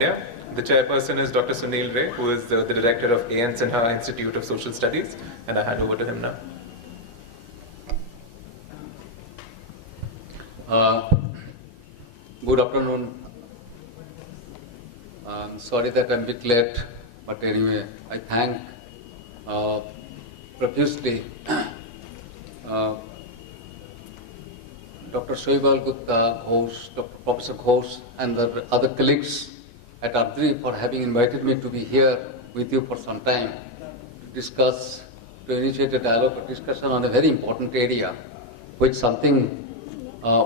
Yeah. The chairperson is Dr. Sunil Ray, who is the director of A.N. Sinha Institute of Social Studies, and I hand over to him now. Good afternoon. I'm sorry that I'm a bit late, but anyway, I thank profusely Dr. Shoibal Gupta, Ghosh, Dr. Professor Ghosh, and the other colleagues at ADRI for having invited me to be here with you for some time to initiate a dialogue or discussion on a very important area, which something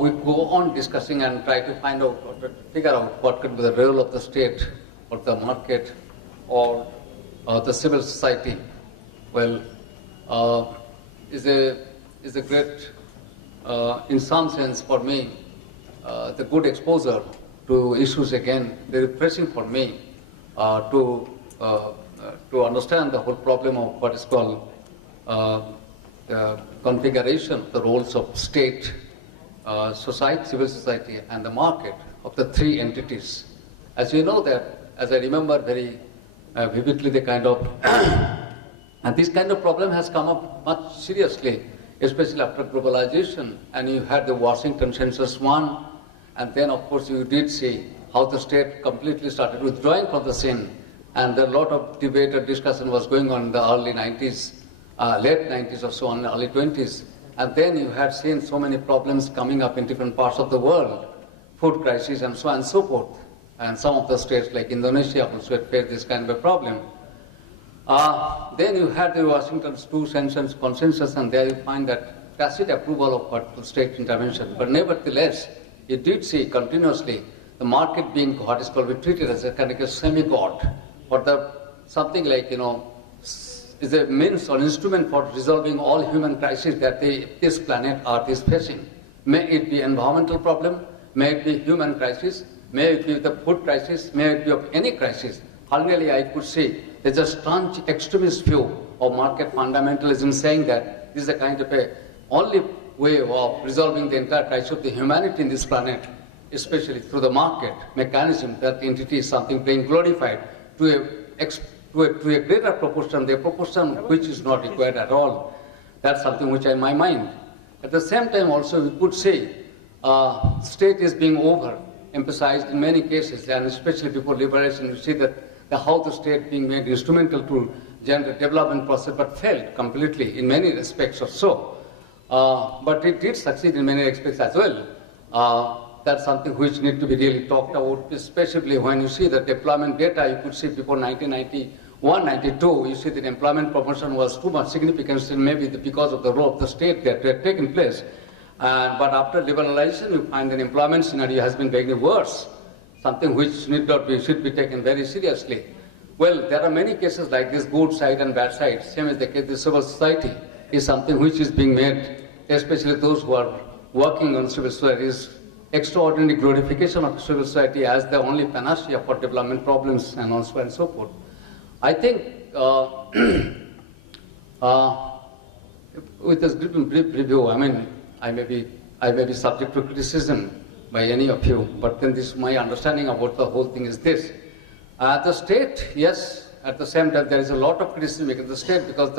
we go on discussing and try to find out or to figure out what could be the role of the state or the market or the civil society. Well, is a great, in some sense for me, the good exposure to issues again, very pressing for me to understand the whole problem of what is called the configuration of the roles of state, society, civil society, and the market of the three entities. As you know that, as I remember very vividly, the kind of and this kind of problem has come up much seriously, especially after globalization, and you had the Washington Census one. And then, of course, you did see how the state completely started withdrawing from the scene. And a lot of debate and discussion was going on in the early 90s, late 90s or so, and early 20s. And then you had seen so many problems coming up in different parts of the world, food crisis and so on and so forth. And some of the states like Indonesia also had faced this kind of a problem. Then you had the Washington II Census consensus, and there you find that tacit approval of what state intervention. But nevertheless, you did see continuously the market being what is called, we treated as a kind of a semi-god, or something like, is a means or instrument for resolving all human crises that this planet Earth is facing. May it be environmental problem, may it be human crisis, may it be the food crisis, may it be of any crisis. Finally, I could see there's a staunch extremist view of market fundamentalism saying that this is a kind of a only way of resolving the entire crisis of the humanity in this planet, especially through the market mechanism. That entity is something being glorified to a greater proportion, the proportion which is not required at all. That's something which is in my mind. At the same time also we could say state is being overemphasized in many cases, and especially before liberation, you see that how the state being made instrumental to generate development process, but failed completely in many respects or so. But it did succeed in many aspects as well. That's something which needs to be really talked about, especially when you see the deployment data. You could see before 1991, 92, you see that employment promotion was too much significant, and maybe because of the role of the state that had taken place. But after liberalization, you find that employment scenario has been getting worse, something which should be taken very seriously. Well, there are many cases like this, good side and bad side. Same as the case, the civil society is something which is being made, especially those who are working on civil society, is extraordinary glorification of civil society as the only panacea for development problems and so on and so forth. I think with this brief review, I may be subject to criticism by any of you, but then my understanding about the whole thing is this. The state, yes, at the same time there is a lot of criticism against the state because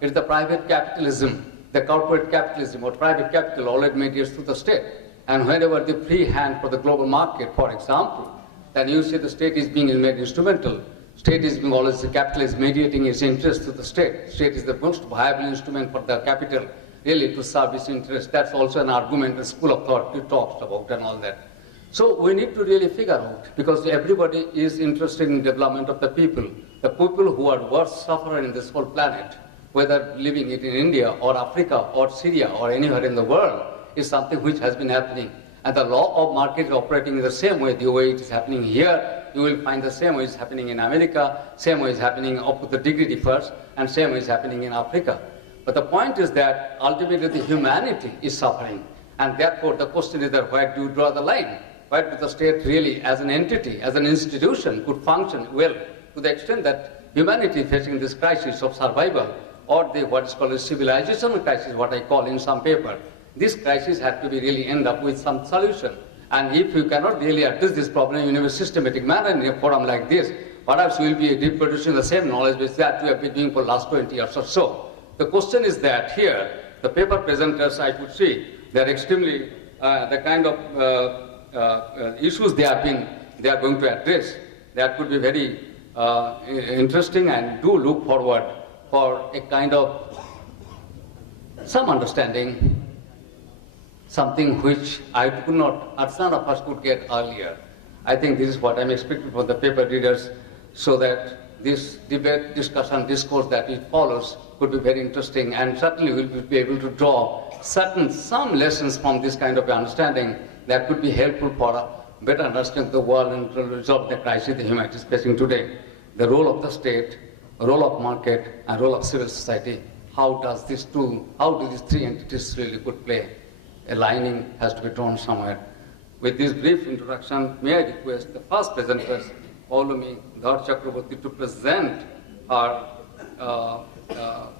it's the private capitalism, the corporate capitalism or private capital always mediates through the state. And whenever the free hand for the global market, for example, then you see the state is being made instrumental. State is being always, the capital is mediating its interest to the state. State is the most viable instrument for the capital really to serve its interest. That's also an argument the school of thought talks about and all that. So we need to really figure out, because everybody is interested in development of the people who are worst sufferer in this whole planet, whether living it in India or Africa or Syria or anywhere in the world, is something which has been happening. And the law of market is operating in the same way, the way it is happening here. You will find the same way it's happening in America, same way it's happening up to the degree differs, and same way it's happening in Africa. But the point is that ultimately the humanity is suffering. And therefore the question is that where do you draw the line? Where do the state really as an entity, as an institution could function well to the extent that humanity facing this crisis of survival or what is called a civilizational crisis, what I call in some paper. This crisis had to be really end up with some solution. And if you cannot really address this problem in a systematic manner in a forum like this, perhaps we will be reproducing the same knowledge base that we have been doing for the last 20 years or so. The question is that here, the paper presenters, I could see, they are extremely, the kind of issues they are going to address, that could be very interesting, and do look forward for a kind of some understanding, something which I could not, or none of us could get earlier. I think this is what I'm expecting from the paper readers, so that this debate, discussion, discourse that it follows could be very interesting, and certainly we'll be able to draw some lessons from this kind of understanding that could be helpful for a better understanding the world and to resolve the crisis the humanity is facing today. The role of the state, role of market, and role of civil society. How do these three entities really could play? A lining has to be drawn somewhere. With this brief introduction, may I request the first presenters, Poulomi, Dhar, Chakrabarti, to present our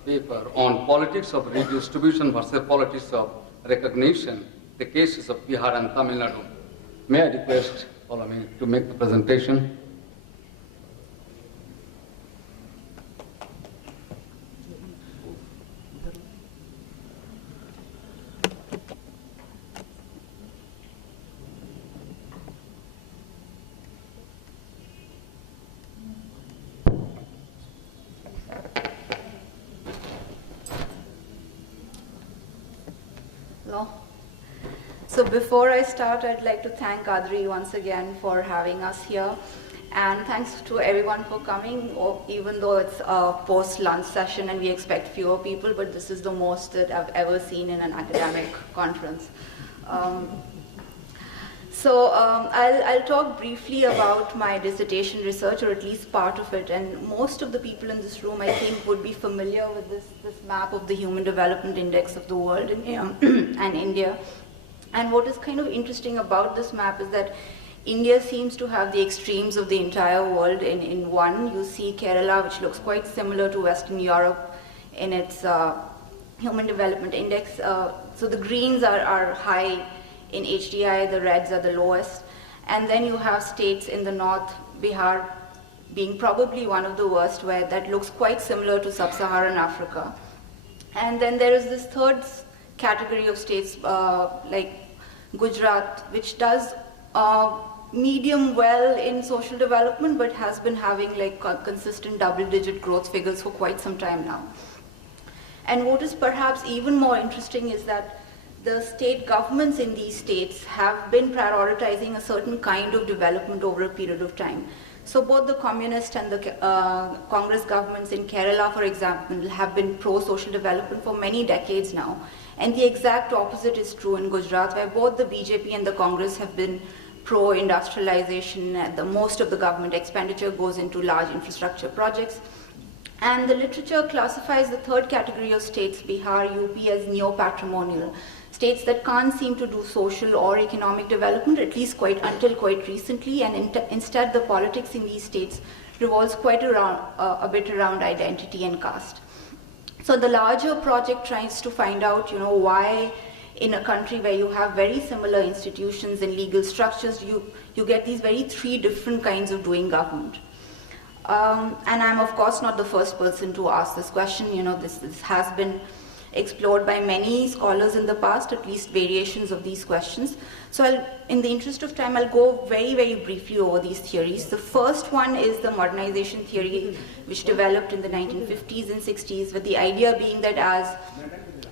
paper on politics of redistribution versus politics of recognition, the cases of Bihar and Tamil Nadu. May I request Poulomi to make the presentation? So before I start, I'd like to thank ADRI once again for having us here. And thanks to everyone for coming, even though it's a post-lunch session and we expect fewer people, but this is the most that I've ever seen in an academic conference. I'll talk briefly about my dissertation research, or at least part of it. And most of the people in this room, I think, would be familiar with this map of the Human Development Index of the world and India. And what is kind of interesting about this map is that India seems to have the extremes of the entire world in one. You see Kerala, which looks quite similar to Western Europe in its Human Development Index. So the greens are high in HDI, the reds are the lowest. And then you have states in the north, Bihar being probably one of the worst, where that looks quite similar to sub-Saharan Africa. And then there is this third category of states like Gujarat, which does medium well in social development, but has been having like consistent double-digit growth figures for quite some time now. And what is perhaps even more interesting is that the state governments in these states have been prioritizing a certain kind of development over a period of time. So both the communist and the Congress governments in Kerala, for example, have been pro-social development for many decades now. And the exact opposite is true in Gujarat, where both the BJP and the Congress have been pro-industrialization. Most of the government expenditure goes into large infrastructure projects. And the literature classifies the third category of states, Bihar, UP, as neo-patrimonial. States that can't seem to do social or economic development, at least until quite recently, and instead the politics in these states revolves quite a bit around identity and caste. So the larger project tries to find out, why in a country where you have very similar institutions and legal structures, you get these three different kinds of doing government. And I'm of course not the first person to ask this question. This has been explored by many scholars in the past, at least variations of these questions. So in the interest of time, I'll go very, very briefly over these theories. The first one is the modernization theory, which developed in the 1950s and 60s, with the idea being that as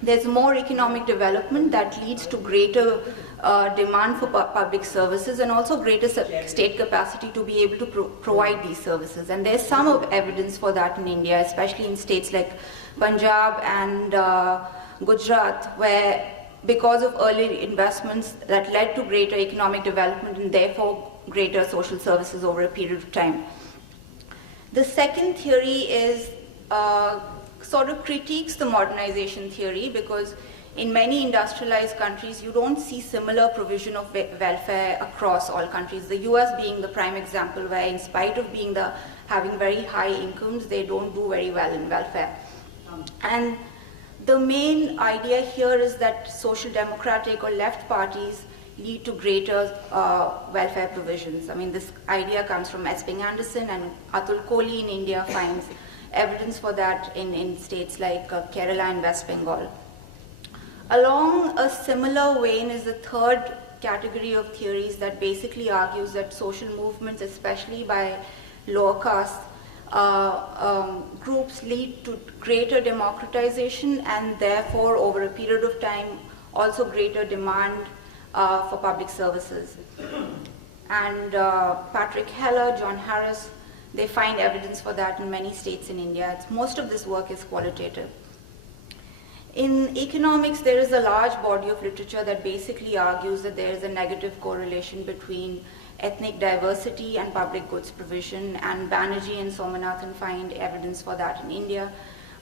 there's more economic development, that leads to greater demand for public services and also greater state capacity to be able to provide these services. And there's some evidence for that in India, especially in states like Punjab and Gujarat, where because of early investments that led to greater economic development and therefore greater social services over a period of time. The second theory is sort of critiques the modernization theory, because in many industrialized countries, you don't see similar provision of welfare across all countries. The US being the prime example, where in spite of having very high incomes, they don't do very well in welfare. And the main idea here is that social democratic or left parties lead to greater welfare provisions. I mean, this idea comes from Esping Anderson, and Atul Kohli in India finds evidence for that in states like Kerala and West Bengal. Along a similar vein is the third category of theories that basically argues that social movements, especially by lower caste groups, lead to greater democratization and therefore over a period of time also greater demand for public services. And Patrick Heller, John Harris, they find evidence for that in many states in India. Most of this work is qualitative. In economics, there is a large body of literature that basically argues that there is a negative correlation between ethnic diversity and public goods provision, and Banerjee and Somanathan find evidence for that in India.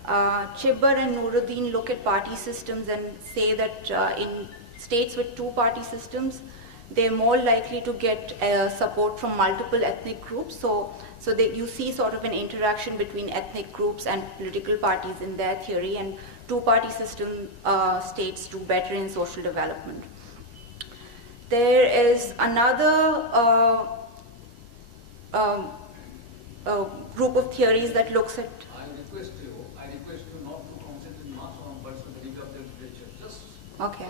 Chibber and Nuruddin look at party systems and say that in states with two-party systems, they're more likely to get support from multiple ethnic groups. So you see sort of an interaction between ethnic groups and political parties in their theory, and two-party system states do better in social development. There is another group of theories that looks at. I request you not to concentrate much on what's the read of the literature. Just Okay.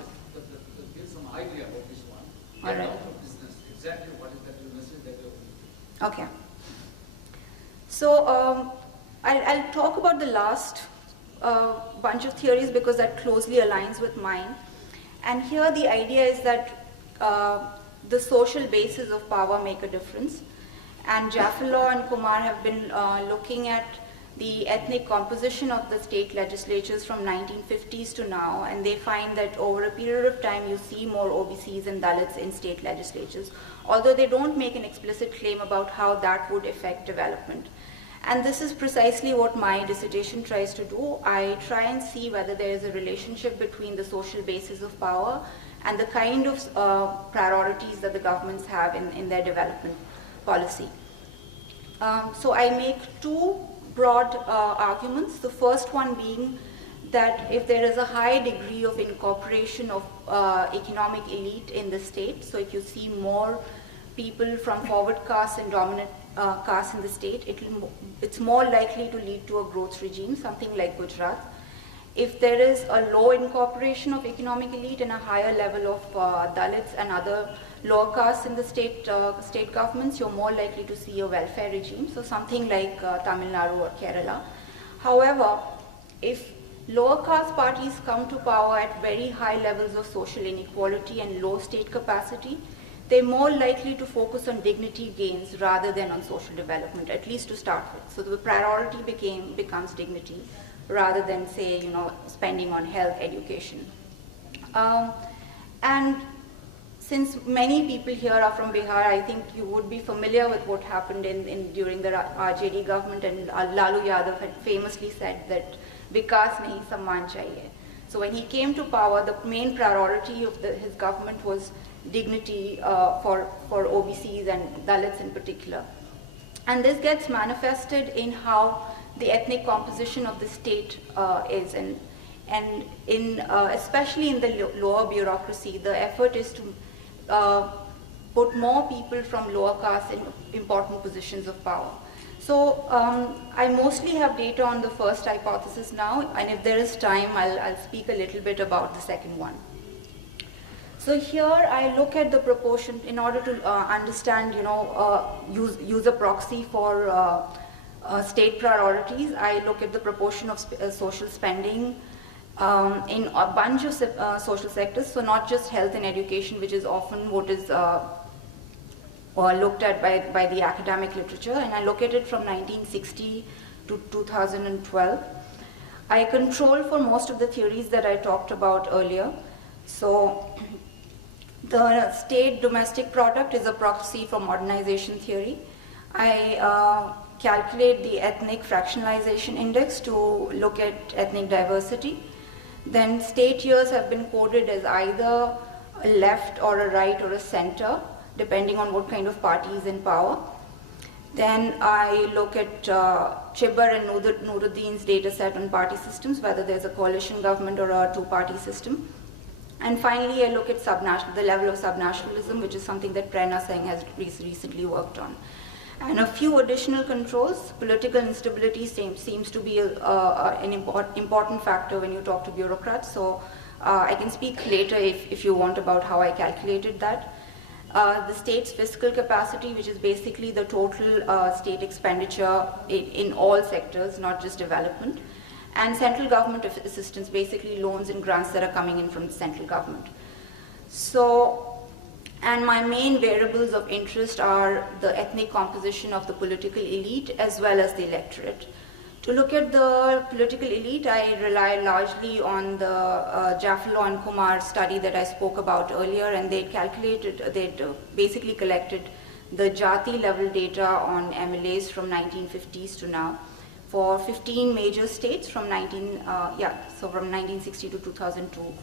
give some idea about this one. All right. Out of business, exactly what is that message that you're. Okay. So I'll talk about the last bunch of theories because that closely aligns with mine. And here the idea is that the social bases of power make a difference. And Jaffalaw and Kumar have been looking at the ethnic composition of the state legislatures from 1950s to now, and they find that over a period of time you see more OBCs and Dalits in state legislatures, although they don't make an explicit claim about how that would affect development. And this is precisely what my dissertation tries to do. I try and see whether there is a relationship between the social basis of power and the kind of priorities that the governments have in their development policy. So I make two broad arguments. The first one being that if there is a high degree of incorporation of economic elite in the state, so if you see more people from forward castes and dominant castes in the state, it's more likely to lead to a growth regime, something like Gujarat. If there is a low incorporation of economic elite and a higher level of Dalits and other lower castes in the state governments, you're more likely to see a welfare regime, so something like Tamil Nadu or Kerala. However, if lower caste parties come to power at very high levels of social inequality and low state capacity, they're more likely to focus on dignity gains rather than on social development, at least to start with. So the priority becomes dignity rather than, say, spending on health, education. And since many people here are from Bihar, I think you would be familiar with what happened during the RJD government, and Lalu Yadav had famously said that Vikas nahi samman chahiye. So when he came to power, the main priority of his government was dignity for OBCs and Dalits in particular. And this gets manifested in how the ethnic composition of the state is, and especially in the lower bureaucracy, the effort is to put more people from lower castes in important positions of power. So I mostly have data on the first hypothesis now, and if there is time, I'll speak a little bit about the second one. So here I look at the proportion in order to understand, use a proxy for state priorities. I look at the proportion of social spending in a bunch of social sectors, so not just health and education, which is often what is looked at by the academic literature, and I look at it from 1960 to 2012. I control for most of the theories that I talked about earlier. So the state domestic product is a proxy for modernization theory. I calculate the ethnic fractionalization index to look at ethnic diversity. Then state years have been coded as either a left or a right or a center, depending on what kind of party is in power. Then I look at Chibber and Nuruddin's data set on party systems, whether there's a coalition government or a two-party system. And finally, I look at the level of subnationalism, which is something that Prerna Singh has recently worked on. And a few additional controls. Political instability seems to be an important factor when you talk to bureaucrats. So I can speak later if you want about how I calculated that. The state's fiscal capacity, which is basically the total state expenditure in all sectors, not just development. And central government assistance, basically loans and grants that are coming in from the central government. So, and my main variables of interest are the ethnic composition of the political elite as well as the electorate. To look at the political elite, I rely largely on the Jaffalo and Kumar study that I spoke about earlier, and they'd basically collected the Jati level data on MLAs from 1950s to now for 15 major states from 1960 to 2002.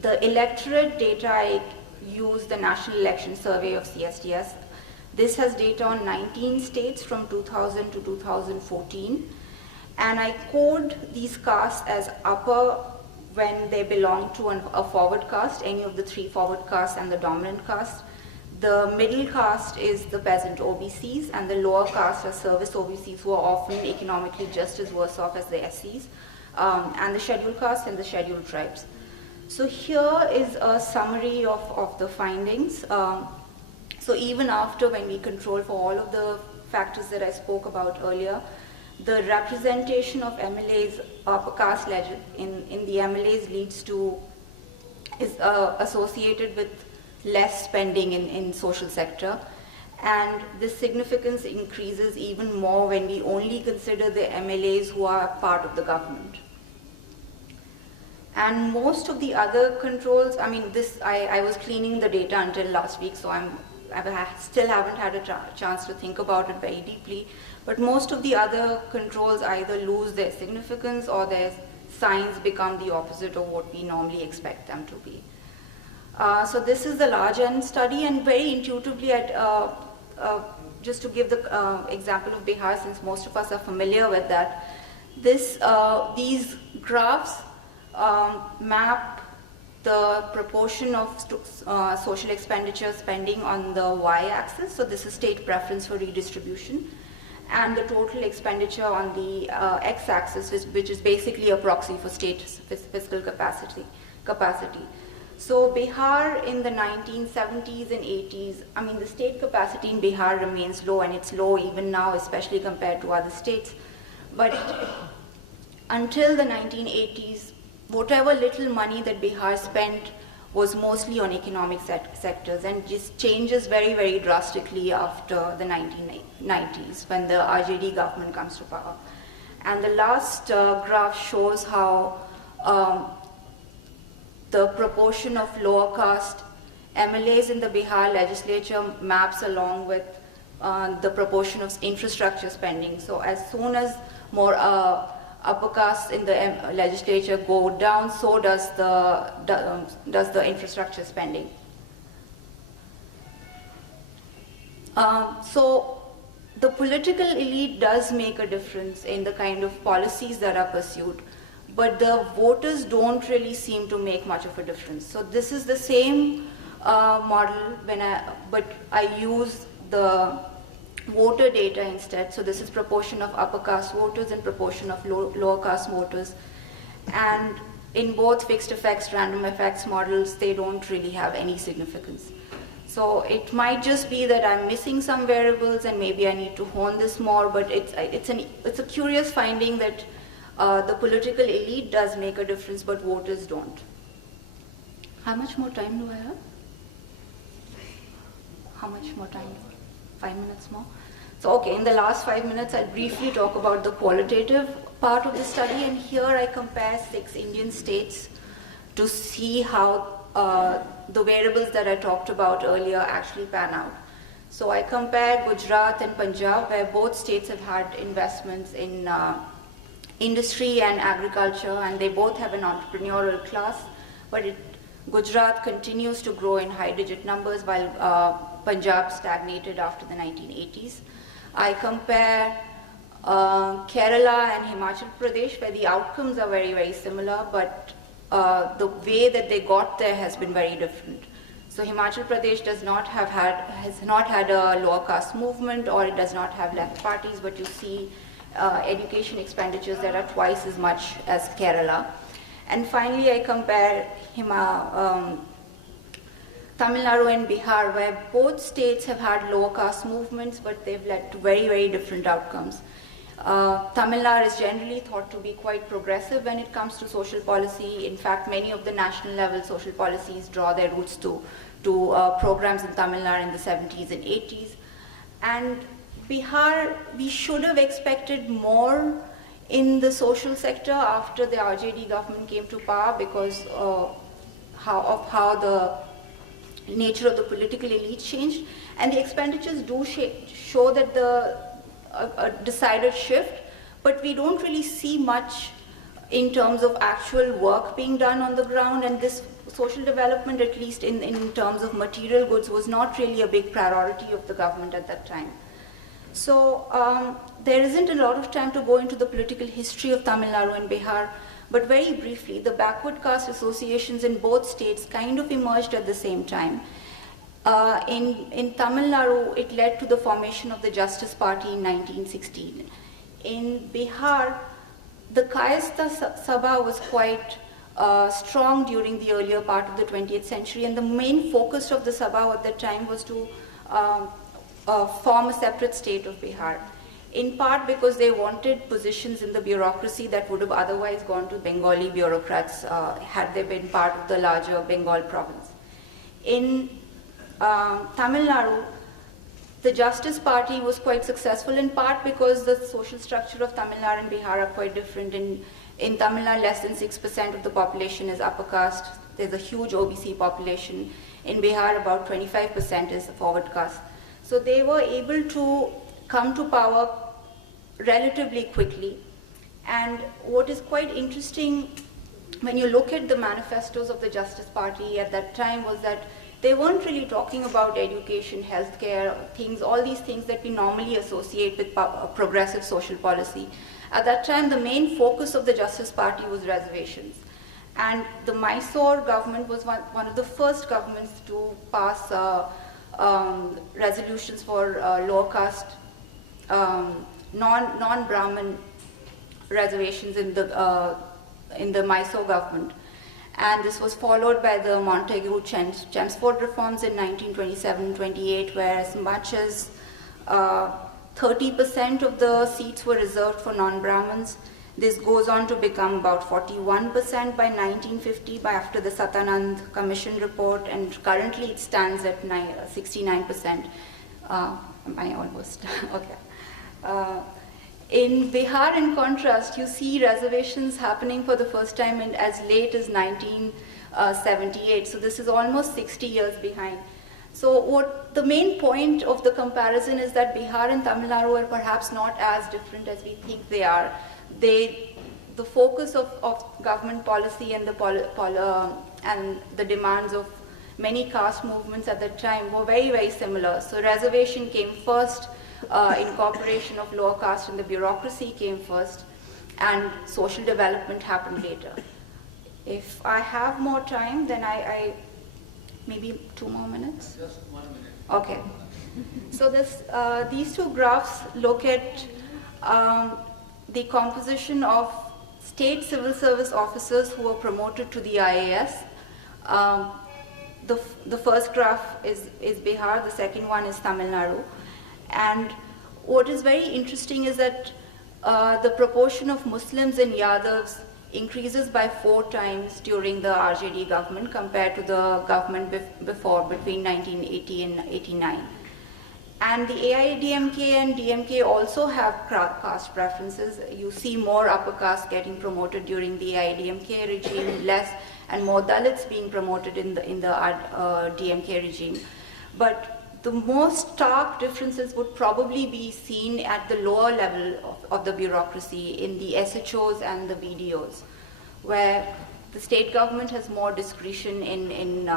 The electorate data, I use the National Election Survey of CSTS. This has data on 19 states from 2000 to 2014. And I code these castes as upper when they belong to a forward caste, any of the 3 forward castes and the dominant caste. The middle caste is the peasant OBCs, and the lower caste are service OBCs, who are often economically just as worse off as the SCs, and the scheduled castes and the scheduled tribes. So here is a summary of the findings. So even after when we control for all of the factors that I spoke about earlier, the representation of MLAs, upper caste in the MLAs is associated with less spending in social sector, and this significance increases even more when we only consider the MLAs who are part of the government. And most of the other controls, I mean, I was cleaning the data until last week, so I still haven't had a chance to think about it very deeply, but most of the other controls either lose their significance or their signs become the opposite of what we normally expect them to be. So this is the large N study, and very intuitively, just to give the example of Bihar, since most of us are familiar with that, these graphs map the proportion of social expenditure spending on the y-axis, so this is state preference for redistribution, and the total expenditure on the x-axis, which is basically a proxy for state fiscal capacity. So Bihar in the 1970s and 80s, I mean, the state capacity in Bihar remains low, and it's low even now, especially compared to other states. But until the 1980s, whatever little money that Bihar spent was mostly on economic sectors, and just changes very, very drastically after the 1990s when the RJD government comes to power. And the last graph shows how the proportion of lower caste MLAs in the Bihar legislature maps along with the proportion of infrastructure spending. So as soon as more upper castes in the legislature go down, so does the infrastructure spending. So the political elite does make a difference in the kind of policies that are pursued, but the voters don't really seem to make much of a difference. So this is the same model, but I use the voter data instead. So this is proportion of upper caste voters and proportion of lower caste voters. And in both fixed effects, random effects models, they don't really have any significance. So it might just be that I'm missing some variables and maybe I need to hone this more, but it's a curious finding that the political elite does make a difference, but voters don't. How much more time do I have? How much more time? 5 minutes more? So, okay, in the last 5 minutes, I'll briefly talk about the qualitative part of the study, and here I compare 6 Indian states to see how the variables that I talked about earlier actually pan out. So I compare Gujarat and Punjab, where both states have had investments in industry and agriculture, and they both have an entrepreneurial class, but Gujarat continues to grow in high-digit numbers while Punjab stagnated after the 1980s. I compare Kerala and Himachal Pradesh, where the outcomes are very, very similar, but the way that they got there has been very different. So Himachal Pradesh has not had a lower caste movement, or it does not have left parties, but you see education expenditures that are twice as much as Kerala. And finally, I compare Tamil Nadu and Bihar, where both states have had lower caste movements, but they've led to very, very different outcomes. Tamil Nadu is generally thought to be quite progressive when it comes to social policy. In fact, many of the national level social policies draw their roots to programs in Tamil Nadu in the 70s and 80s. And Bihar, we should have expected more in the social sector after the RJD government came to power, because of how the nature of the political elite changed. And the expenditures do show that a decided shift, but we don't really see much in terms of actual work being done on the ground, and this social development, at least in terms of material goods, was not really a big priority of the government at that time. So there isn't a lot of time to go into the political history of Tamil Nadu and Bihar, but very briefly, the backward caste associations in both states kind of emerged at the same time. In Tamil Nadu, it led to the formation of the Justice Party in 1916. In Bihar, the Kayastha Sabha was quite strong during the earlier part of the 20th century, and the main focus of the Sabha at that time was to form a separate state of Bihar, in part because they wanted positions in the bureaucracy that would have otherwise gone to Bengali bureaucrats had they been part of the larger Bengal province. In Tamil Nadu, the Justice Party was quite successful, in part because the social structure of Tamil Nadu and Bihar are quite different. In Tamil Nadu, less than 6% of the population is upper caste. There's a huge OBC population. In Bihar, about 25% is forward caste. So they were able to come to power relatively quickly. And what is quite interesting when you look at the manifestos of the Justice Party at that time was that they weren't really talking about education, healthcare, things, all these things that we normally associate with progressive social policy. At that time, the main focus of the Justice Party was reservations. And the Mysore government was one of the first governments to pass resolutions for lower caste, non-Brahmin reservations in the Mysore government. And this was followed by the Montagu-Chelmsford reforms in 1927-28, where as much as 30% of the seats were reserved for non-Brahmins. This goes on to become about 41% by 1950, after the Satanand Commission report, and currently it stands at 69%. Am I almost? Okay. In Bihar, in contrast, you see reservations happening for the first time as late as 1978. So this is almost 60 years behind. So what the main point of the comparison is that Bihar and Tamil Nadu are perhaps not as different as we think they are. The focus of government policy and the demands of many caste movements at that time were very, very similar. So reservation came first, incorporation of lower caste in the bureaucracy came first, and social development happened later. If I have more time, then I maybe 2 more minutes? Just 1 minute. Okay. So these two graphs look at the composition of state civil service officers who were promoted to the IAS. The first graph is Bihar, the second one is Tamil Nadu. And what is very interesting is that the proportion of Muslims and Yadavs increases by 4 times during the RJD government compared to the government before, between 1980 and 89. And the AIDMK and DMK also have caste preferences. You see more upper caste getting promoted during the AIDMK regime, less and more Dalits being promoted in the DMK regime. But the most stark differences would probably be seen at the lower level of the bureaucracy, in the SHOs and the BDOs, where the state government has more discretion in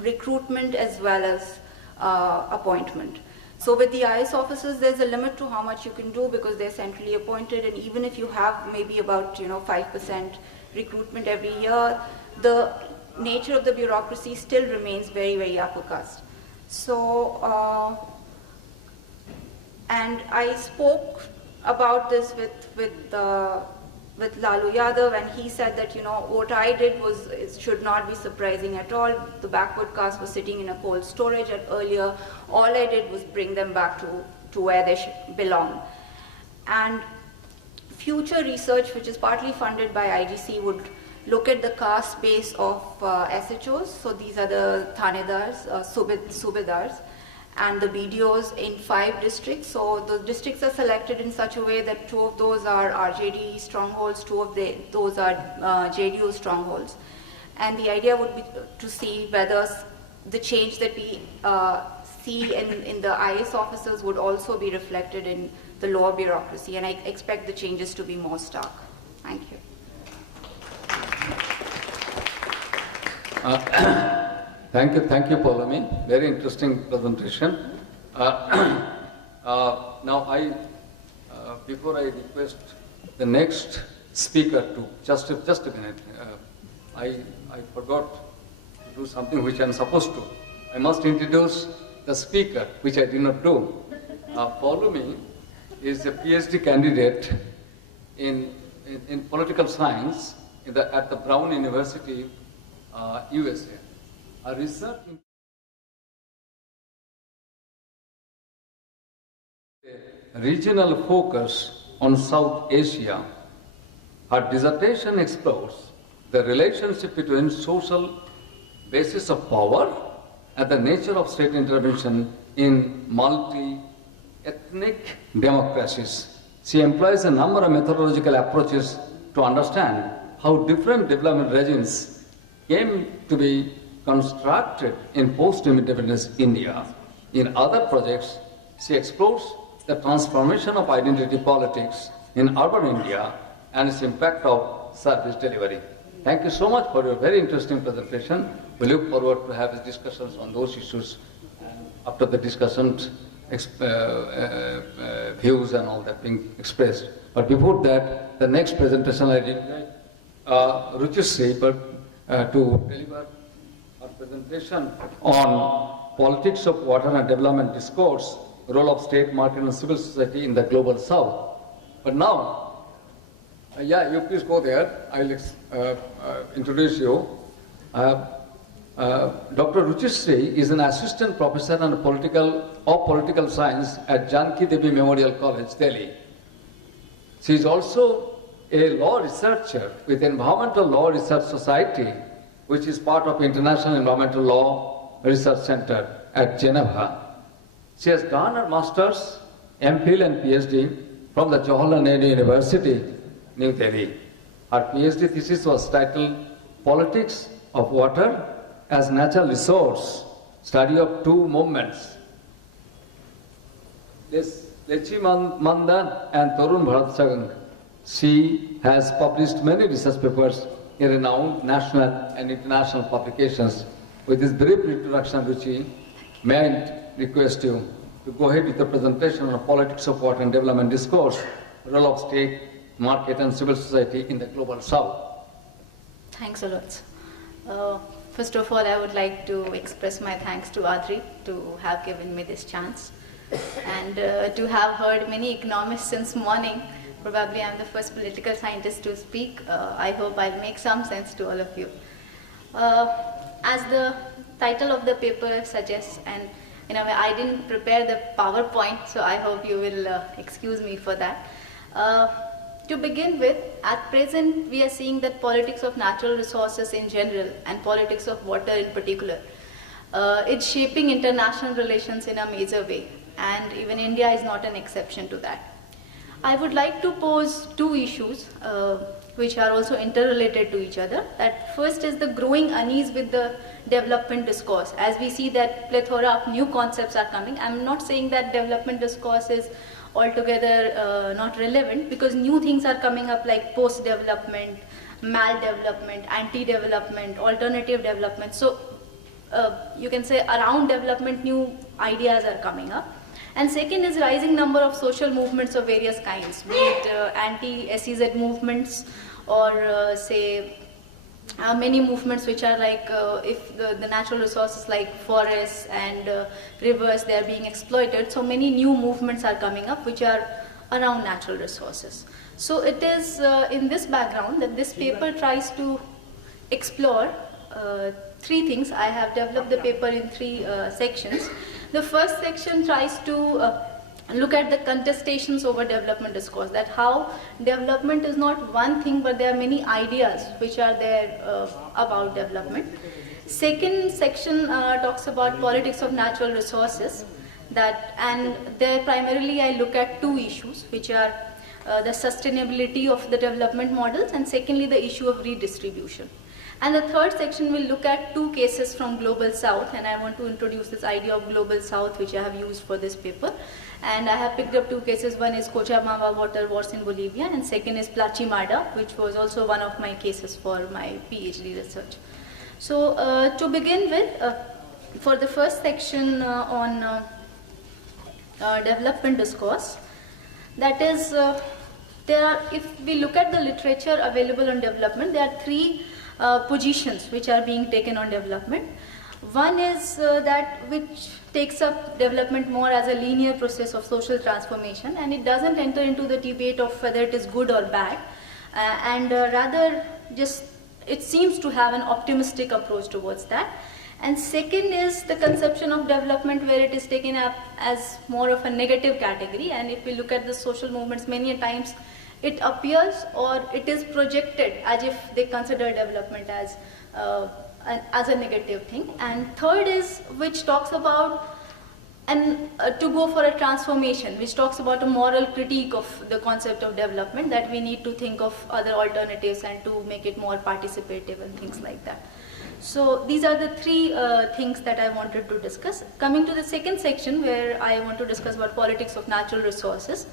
recruitment as well as appointment. So with the IS officers, there's a limit to how much you can do because they're centrally appointed, and even if you have maybe about 5% recruitment every year, the nature of the bureaucracy still remains very, very upper caste. So, and I spoke about this with Lalu Yadav, and he said that, you know, what I did was, it should not be surprising at all. The backward caste was sitting in a cold storage earlier. All I did was bring them back to where they belong. And future research, which is partly funded by IGC, would look at the caste base of SHOs. So these are the Thanedars, Subedars, and the BDOs in 5 districts. So the districts are selected in such a way that 2 of those are RJD strongholds, 2 of those are JDU strongholds. And the idea would be to see whether the change that we see in the IS officers would also be reflected in the lower bureaucracy. And I expect the changes to be more stark. Thank you. Thank you, Poulomi. Very interesting presentation. Now, before I request the next speaker to just a minute, I forgot to do something which I'm supposed to. I must introduce the speaker, which I did not do. Poulomi is a PhD candidate in political science at the Brown University, USA. A research regional focus on South Asia. Her dissertation explores the relationship between social basis of power and the nature of state intervention in multi-ethnic democracies. She employs a number of methodological approaches to understand how different development regimes came to be constructed in post-independence India. In other projects, she explores the transformation of identity politics in urban India and its impact of service delivery. Thank you so much for your very interesting presentation. We look forward to have discussions on those issues after the Discussant views and all that being expressed. But before that, the next presentation I invite Ruchi to deliver a presentation on politics of water and development discourse, role of state, market and civil society in the global south. But now, you please go there. I'll introduce you. Dr. Ruchi Shree is an assistant professor of political science at Janki Devi Memorial College, Delhi. She is also a law researcher with Environmental Law Research Society, which is part of International Environmental Law Research Center at Geneva. She has done her master's, MPhil and PhD from the Jawaharlal Nehru University, New Delhi. Her PhD thesis was titled Politics of Water as Natural Resource, Study of Two Movements. Lechi Mandan and Torun Bharat. She has published many research papers in renowned national and international publications. With this brief introduction, Ruchi, may I request you to go ahead with the presentation on politics of water and development discourse, role of state, market and civil society in the global south. Thanks a lot. First of all, I would like to express my thanks to ADRI to have given me this chance and to have heard many economists since morning. Probably I'm the first political scientist to speak. I hope I'll make some sense to all of you. As the title of the paper suggests, and in a way I didn't prepare the PowerPoint, so I hope you will excuse me for that. To begin with, at present we are seeing that politics of natural resources in general and politics of water in particular, it's shaping international relations in a major way, and even India is not an exception to that. I would like to pose two issues which are also interrelated to each other. That first is the growing unease with the development discourse. As we see that plethora of new concepts are coming, I'm not saying that development discourse is altogether not relevant, because new things are coming up like post-development, mal-development, anti-development, alternative development. So you can say around development new ideas are coming up. And second is rising number of social movements of various kinds, be it anti-SEZ movements or say many movements which are like if the natural resources like forests and rivers, they are being exploited. So many new movements are coming up which are around natural resources. So it is in this background that this paper tries to explore three things. I have developed the paper in three sections. The first section tries to look at the contestations over development discourse, that how development is not one thing but there are many ideas which are there about development. Second section talks about politics of natural resources, and there primarily I look at two issues which are the sustainability of the development models and secondly the issue of redistribution. And the third section will look at two cases from Global South, and I want to introduce this idea of Global South which I have used for this paper. And I have picked up two cases. One is Cochabamba water wars in Bolivia and second is Plachimada, which was also one of my cases for my PhD research. So to begin with, for the first section on development discourse, that is, if we look at the literature available on development, there are three positions which are being taken on development. One is that which takes up development more as a linear process of social transformation, and it doesn't enter into the debate of whether it is good or bad, and rather just it seems to have an optimistic approach towards that. And second is the conception of development where it is taken up as more of a negative category, and if we look at the social movements, many a times it appears or it is projected as if they consider development as a negative thing. And third is which talks about to go for a transformation, which talks about a moral critique of the concept of development, that we need to think of other alternatives and to make it more participative and things like that. So these are the three things that I wanted to discuss. Coming to the second section where I want to discuss about politics of natural resources,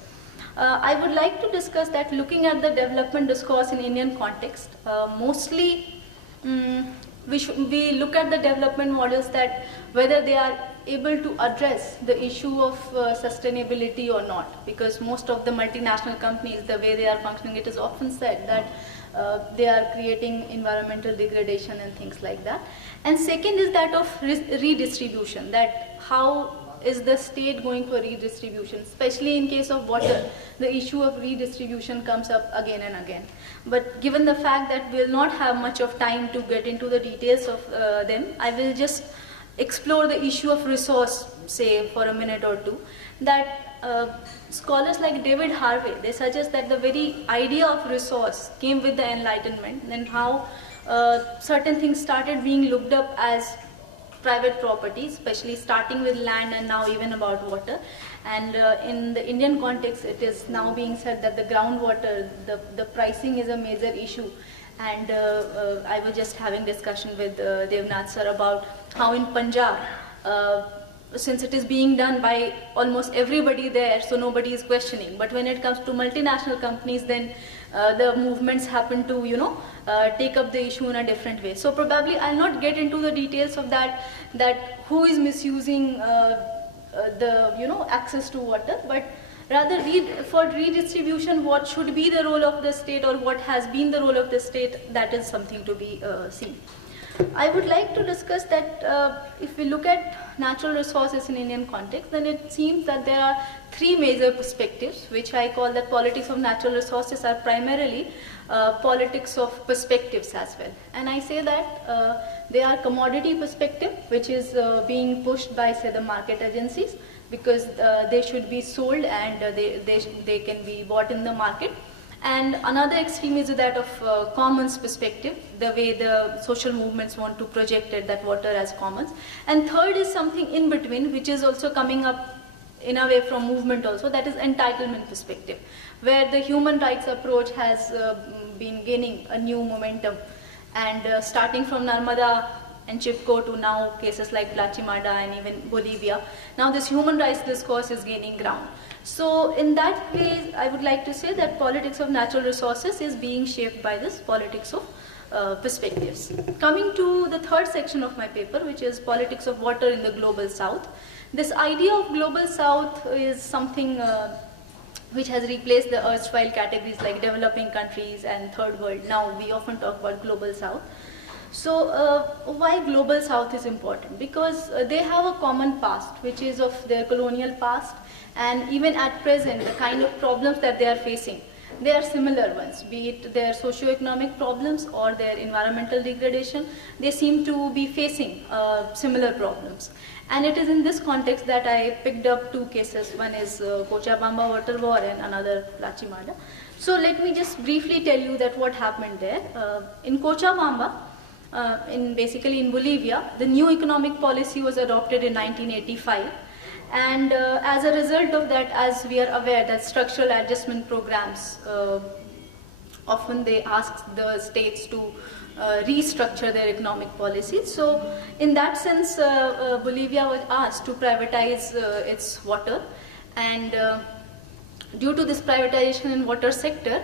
I would like to discuss that looking at the development discourse in Indian context, mostly we look at the development models that whether they are able to address the issue of sustainability or not, because most of the multinational companies, the way they are functioning, it is often said that they are creating environmental degradation and things like that. And second is that of redistribution, that how is the state going for redistribution, especially in case of water. The issue of redistribution comes up again and again. But given the fact that we will not have much of time to get into the details of them, I will just explore the issue of resource, say, for a minute or two. That scholars like David Harvey, they suggest that the very idea of resource came with the Enlightenment, and how certain things started being looked up as private property, especially starting with land and now even about water. And in the Indian context, it is now being said that the groundwater, the pricing is a major issue. And I was just having discussion with Debnath sir about how in Punjab, since it is being done by almost everybody there, so nobody is questioning. But when it comes to multinational companies, then the movements happen to, take up the issue in a different way. So probably I'll not get into the details of that who is misusing the, access to water, but rather for redistribution, what should be the role of the state or what has been the role of the state, that is something to be seen. I would like to discuss that if we look at natural resources in Indian context, then it seems that there are three major perspectives, which I call that politics of natural resources are primarily politics of perspectives as well. And I say that they are commodity perspective, which is being pushed by, say, the market agencies, because they should be sold and they can be bought in the market. And another extreme is that of commons perspective, the way the social movements want to project it, that water as commons. And third is something in between, which is also coming up in a way from movement also, that is entitlement perspective, where the human rights approach has been gaining a new momentum. And starting from Narmada and Chipko to now cases like Plachimada and even Bolivia, now this human rights discourse is gaining ground. So in that way, I would like to say that politics of natural resources is being shaped by this politics of perspectives. Coming to the third section of my paper, which is politics of water in the global south. This idea of global south is something which has replaced the erstwhile categories like developing countries and third world. Now we often talk about global south. So why global south is important? Because they have a common past, which is of their colonial past, and even at present the kind of problems that they are facing, they are similar ones, be it their socio-economic problems or their environmental degradation. They seem to be facing similar problems. And it is in this context that I picked up two cases. One is Cochabamba water war and another Plachimada. So let me just briefly tell you that what happened there. In Cochabamba, basically in Bolivia, the new economic policy was adopted in 1985. And as a result of that, as we are aware that structural adjustment programs, often they ask the states to restructure their economic policies. So in that sense, Bolivia was asked to privatize its water, and due to this privatization in water sector,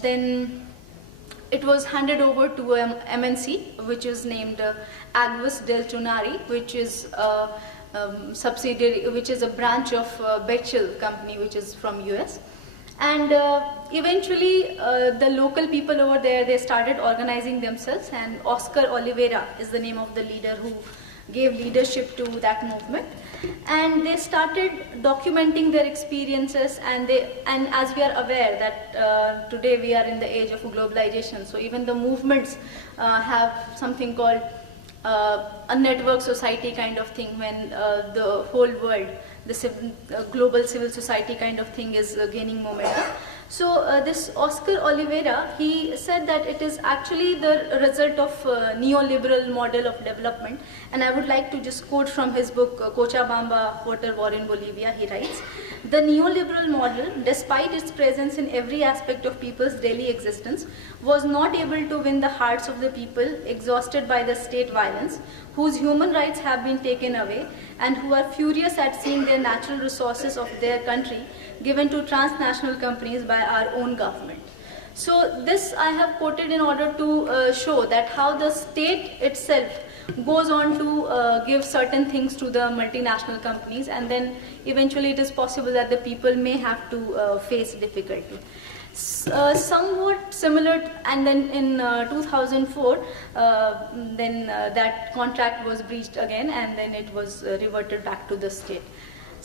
then it was handed over to MNC, which is named Aguas del Tunari, which is subsidiary, which is a branch of Bechtel company, which is from US. And eventually the local people over there, they started organizing themselves, and Oscar Oliveira is the name of the leader who gave leadership to that movement. And they started documenting their experiences, and as we are aware that today we are in the age of globalization, so even the movements have something called a network society kind of thing, when the whole world, the global civil society kind of thing is gaining momentum. So this Oscar Oliveira, he said that it is actually the result of neoliberal model of development, and I would like to just quote from his book Cochabamba Water War in Bolivia. He writes, "The neoliberal model, despite its presence in every aspect of people's daily existence, was not able to win the hearts of the people exhausted by the state violence, whose human rights have been taken away, and who are furious at seeing their natural resources of their country given to transnational companies by our own government." So this I have quoted in order to show that how the state itself goes on to give certain things to the multinational companies, and then eventually it is possible that the people may have to face difficulty. Somewhat similar, and then in 2004, that contract was breached again, and then it was reverted back to the state.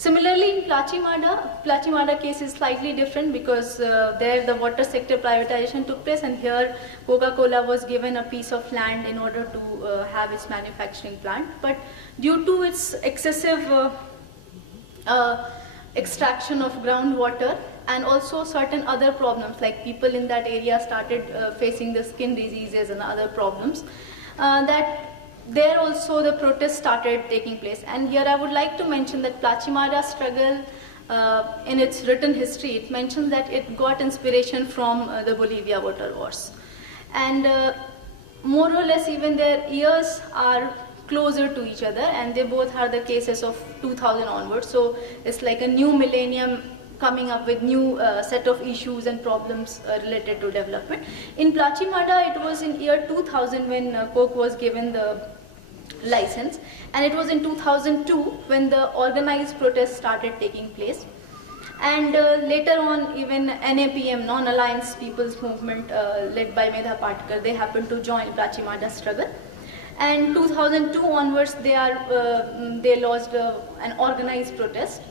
Similarly, in Plachimada case is slightly different, because there the water sector privatization took place, and here Coca-Cola was given a piece of land in order to have its manufacturing plant. But due to its excessive extraction of groundwater, and also certain other problems, like people in that area started facing the skin diseases and other problems, that there also the protests started taking place. And here I would like to mention that Plachimada struggle, in its written history, it mentions that it got inspiration from the Bolivia water wars. And more or less even their years are closer to each other, and they both are the cases of 2000 onwards. So it's like a new millennium coming up with new set of issues and problems related to development. In Plachimada, it was in year 2000 when Coke was given the license, and it was in 2002 when the organized protests started taking place. And later on, even NAPM, Non-Alliance People's Movement, led by Medha Patkar, they happened to join Plachimada struggle. And 2002 onwards, they launched an organized protest.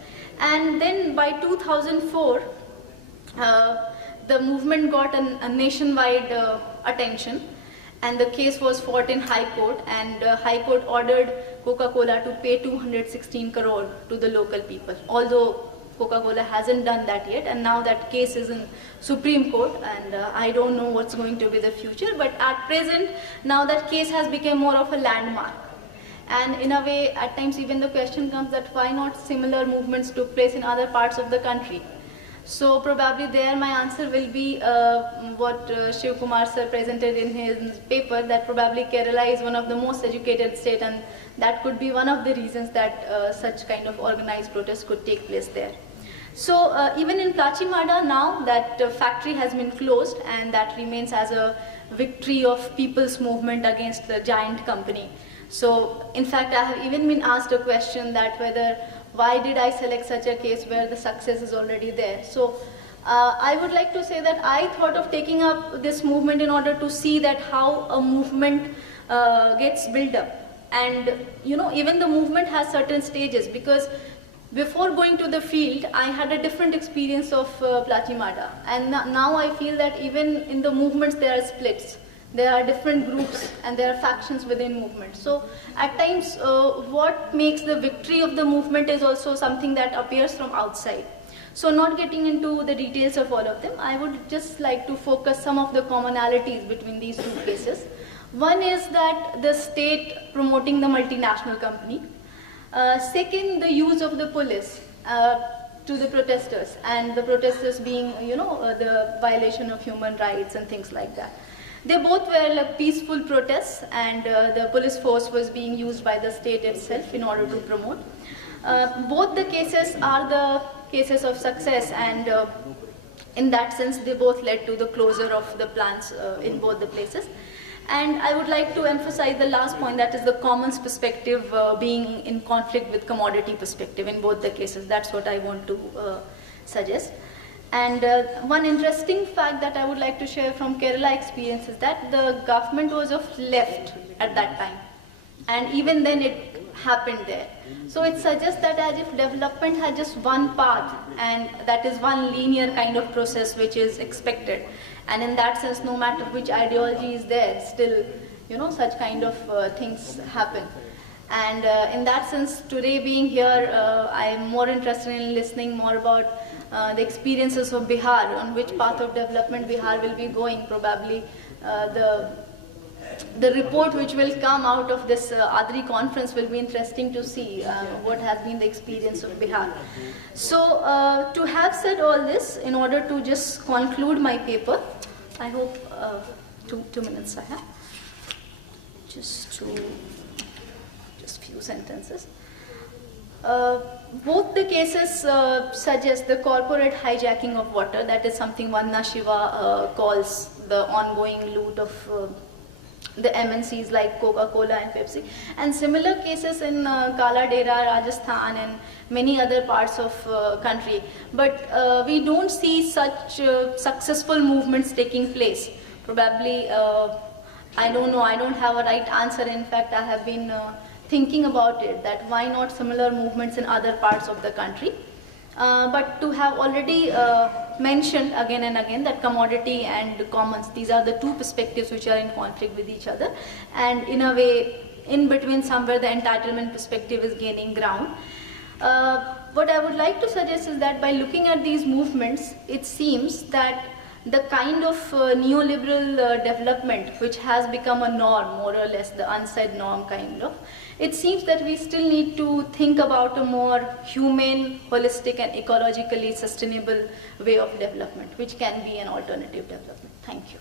And then by 2004, the movement got a nationwide attention, and the case was fought in High Court, and High Court ordered Coca-Cola to pay 216 crore to the local people, although Coca-Cola hasn't done that yet, and now that case is in Supreme Court, and I don't know what's going to be the future, but at present, now that case has become more of a landmark. And in a way, at times even the question comes that why not similar movements took place in other parts of the country. So probably there my answer will be what Shiv Kumar sir presented in his paper, that probably Kerala is one of the most educated state, and that could be one of the reasons that such kind of organized protests could take place there. So even in Plachimada now, that factory has been closed, and that remains as a victory of people's movement against the giant company. So in fact, I have even been asked a question that why did I select such a case where the success is already there? So I would like to say that I thought of taking up this movement in order to see that how a movement gets built up. And even the movement has certain stages, because before going to the field, I had a different experience of Plachimada. And now I feel that even in the movements there are splits. There are different groups and there are factions within movements. So at times what makes the victory of the movement is also something that appears from outside. So not getting into the details of all of them, I would just like to focus some of the commonalities between these two cases. One is that the state promoting the multinational company. Second, the use of the police to the protesters, and the protesters being, the violation of human rights and things like that. They both were like peaceful protests, and the police force was being used by the state itself in order to promote. Both the cases are the cases of success, and in that sense, they both led to the closure of the plants in both the places. And I would like to emphasize the last point, that is the commons perspective being in conflict with commodity perspective in both the cases. That's what I want to suggest. And one interesting fact that I would like to share from Kerala experience is that the government was of left at that time. And even then it happened there. So it suggests that as if development had just one path, and that is one linear kind of process which is expected. And in that sense, no matter which ideology is there, still, such kind of things happen. And in that sense, today being here, I am more interested in listening more about the experiences of Bihar, on which path of development Bihar will be going. Probably the report which will come out of this ADRI conference will be interesting to see what has been the experience of Bihar. So to have said all this, in order to just conclude my paper, I hope 2 minutes I have, just few sentences. Both the cases suggest the corporate hijacking of water. That is something Vanna Shiva calls the ongoing loot of the MNCs like Coca-Cola and Pepsi. And similar cases in Kala Dera, Rajasthan, and many other parts of country. But we don't see such successful movements taking place. Probably, I don't know, I don't have a right answer. In fact, I have been thinking about it, that why not similar movements in other parts of the country. But to have already mentioned again and again that commodity and commons, these are the two perspectives which are in conflict with each other. And in a way, in between somewhere the entitlement perspective is gaining ground. What I would like to suggest is that by looking at these movements, it seems that the kind of neoliberal development which has become a norm, more or less the unsaid norm kind of, it seems that we still need to think about a more humane, holistic and ecologically sustainable way of development, which can be an alternative development. Thank you.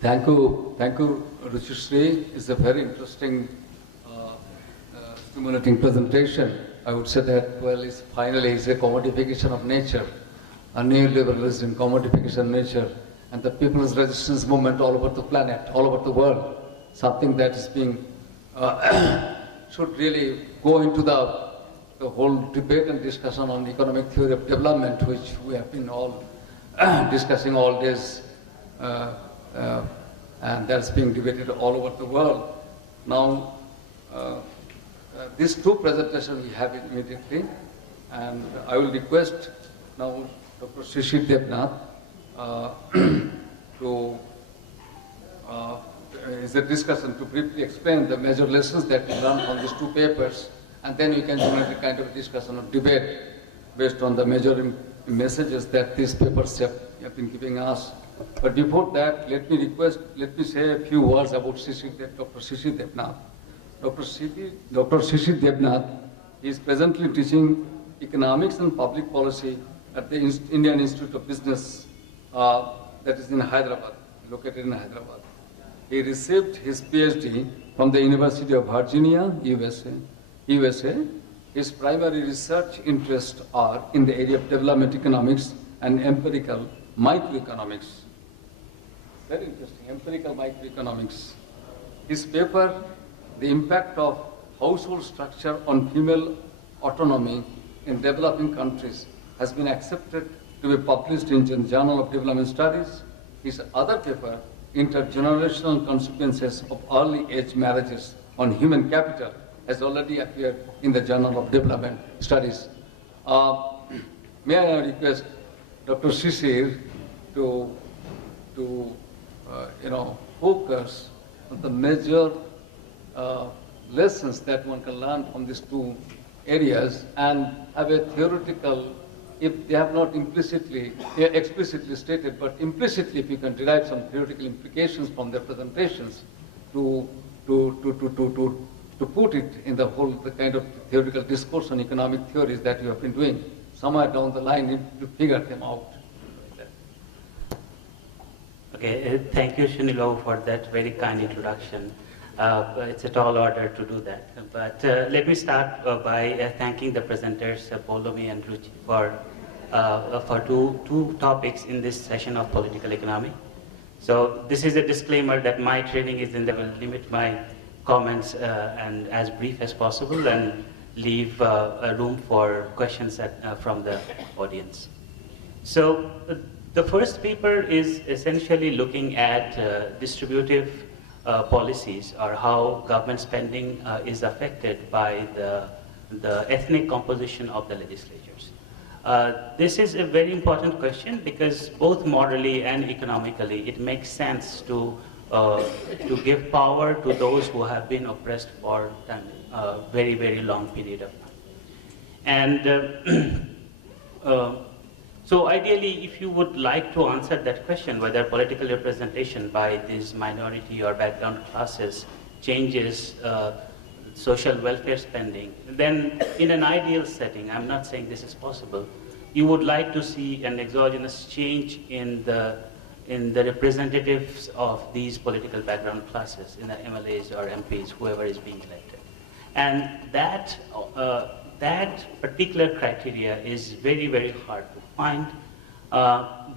Thank you, Ruchi Shree. It's a very interesting, stimulating presentation. I would say that, well, finally it's a commodification of nature, a neoliberalism, commodification of nature, and the people's resistance movement all over the planet, all over the world, something that is being, should really go into the whole debate and discussion on economic theory of development, which we have been all discussing all days, and that's being debated all over the world. Now, these two presentations we have immediately, and I will request now Dr. Sisir Debnath to is a discussion to briefly explain the major lessons that we learned from these two papers, and then we can generate a kind of discussion or debate based on the major messages that these papers have been giving us. But before that, let me say a few words about Dr. Sisir Debnath. Dr. Sisir Debnath is presently teaching economics and public policy at the Indian Institute of Business that is in Hyderabad, located in Hyderabad. He received his Ph.D. from the University of Virginia, USA. His primary research interests are in the area of development economics and empirical microeconomics. very interesting, empirical microeconomics. His paper, The Impact of Household Structure on Female Autonomy in Developing Countries, has been accepted to be published in the Journal of Development Studies. His other paper, Intergenerational Consequences of Early Age Marriages on Human Capital, has already appeared in the Journal of Development Studies. May I request Dr. Sisir to focus on the major lessons that one can learn from these two areas and have a theoretical, if they have not explicitly stated, but implicitly if you can derive some theoretical implications from their presentations to put it in the kind of theoretical discourse on economic theories that you have been doing. Somewhere down the line, you need to figure them out. Okay, thank you, Sunil, for that very kind introduction. It's a tall order to do that. But let me start by thanking the presenters, Poulomi and Ruchi, for two topics in this session of political economy. So this is a disclaimer that my training is in the will limit my comments and as brief as possible and leave room for questions from the audience. So the first paper is essentially looking at distributive policies, or how government spending is affected by the ethnic composition of the legislatures. This is a very important question because both morally and economically it makes sense to give power to those who have been oppressed for a very, very long period of time. And so ideally, if you would like to answer that question, whether political representation by these minority or background classes changes social welfare spending, then in an ideal setting, I'm not saying this is possible, you would like to see an exogenous change in the representatives of these political background classes, in the MLAs or MPs, whoever is being elected. And that particular criteria is very, very hard to find.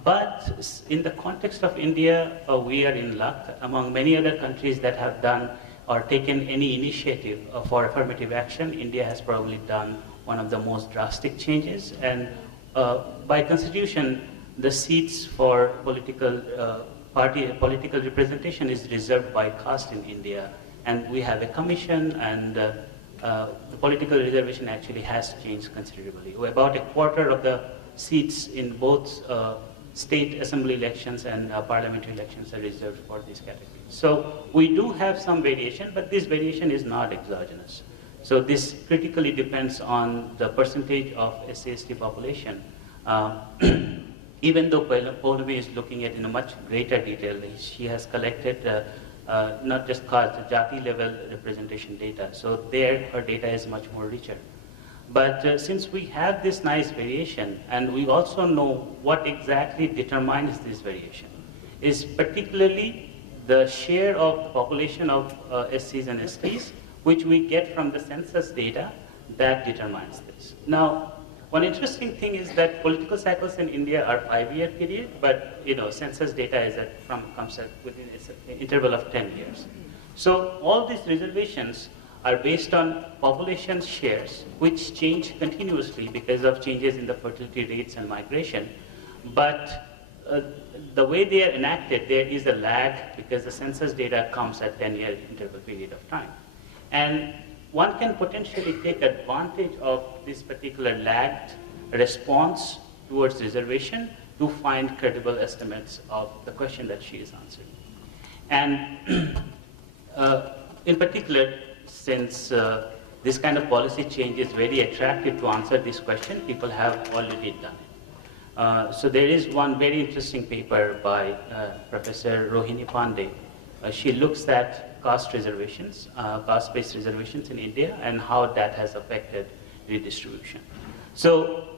But in the context of India, we are in luck. Among many other countries that have done or taken any initiative for affirmative action, India has probably done one of the most drastic changes. And by constitution, the seats for political representation is reserved by caste in India. And we have a commission, and the political reservation actually has changed considerably. About a quarter of the seats in both state assembly elections and parliamentary elections are reserved for this category. So we do have some variation, but this variation is not exogenous. So this critically depends on the percentage of SC/ST population. Even though Poulomi is looking at in a much greater detail, she has collected not just caste, jati level representation data. So there her data is much more richer. But since we have this nice variation, and we also know what exactly determines this variation, is particularly the share of the population of SCs and STs, which we get from the census data that determines this. Now, one interesting thing is that political cycles in India are 5-year period, but census data comes within an interval of 10 years. So all these reservations are based on population shares, which change continuously because of changes in the fertility rates and migration. But the way they are enacted, there is a lag because the census data comes at 10-year interval period of time. And one can potentially take advantage of this particular lagged response towards reservation to find credible estimates of the question that she is answering. And in particular, since this kind of policy change is very attractive to answer this question, people have already done it. So there is one very interesting paper by Professor Rohini Pandey. She looks at caste reservations, caste-based reservations in India, and how that has affected redistribution. So,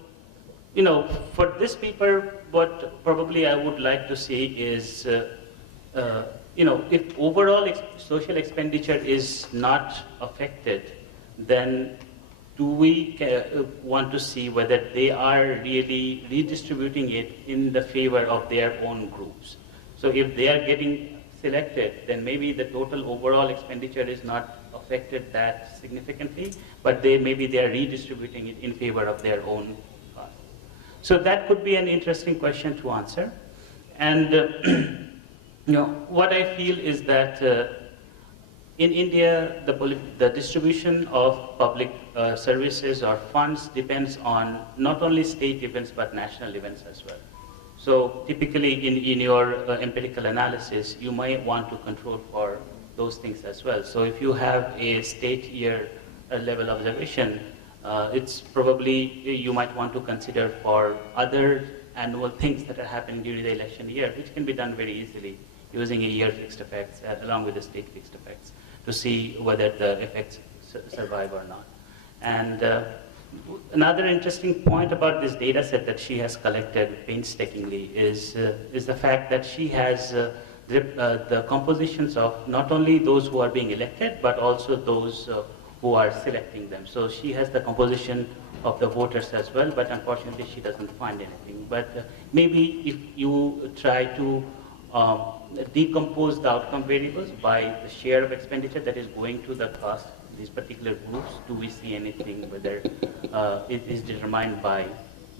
for this paper, what probably I would like to see is, if overall social expenditure is not affected, then do we want to see whether they are really redistributing it in the favor of their own groups? So if they are getting selected, then maybe the total overall expenditure is not affected that significantly, but maybe they are redistributing it in favor of their own cost. So that could be an interesting question to answer. And what I feel is that in India, the distribution of public services or funds depends on not only state events but national events as well. So typically in your empirical analysis, you might want to control for those things as well. So if you have a state year level observation, it's probably you might want to consider for other annual things that are happening during the election year, which can be done very easily using a year fixed effects along with the state fixed effects to see whether the effects survive or not. And another interesting point about this data set that she has collected painstakingly is the fact that she has the compositions of not only those who are being elected, but also those who are selecting them. So she has the composition of the voters as well, but unfortunately she doesn't find anything. But maybe if you try to decompose the outcome variables by the share of expenditure that is going to the cost of these particular groups, do we see anything whether it is determined by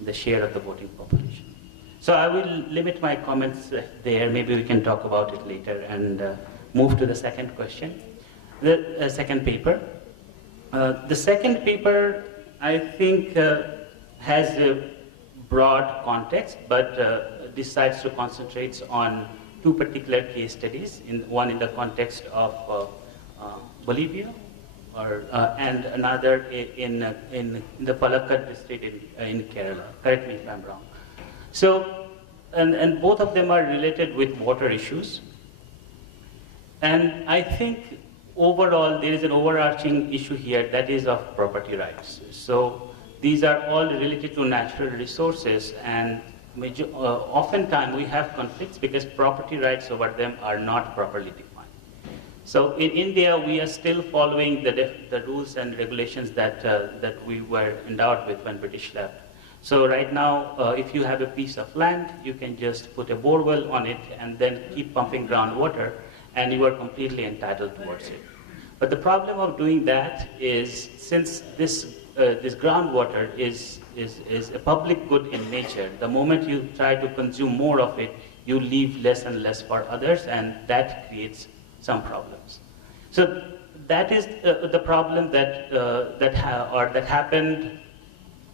the share of the voting population? So I will limit my comments there. Maybe we can talk about it later and move to the second question, the second paper. The second paper, I think, has a broad context, but decides to concentrate on two particular case studies, one in the context of Bolivia, and another in the Palakkad district in Kerala. Correct me if I'm wrong. So, and both of them are related with water issues. And I think overall there is an overarching issue here that is of property rights. So these are all related to natural resources, and oftentimes we have conflicts because property rights over them are not properly defined. So in India, we are still following the rules and regulations that we were endowed with when British left. So right now, if you have a piece of land, you can just put a borewell on it and then keep pumping groundwater, and you are completely entitled towards it. But the problem of doing that is, since this groundwater is a public good in nature, the moment you try to consume more of it, you leave less and less for others, and that creates some problems. So that is the problem that happened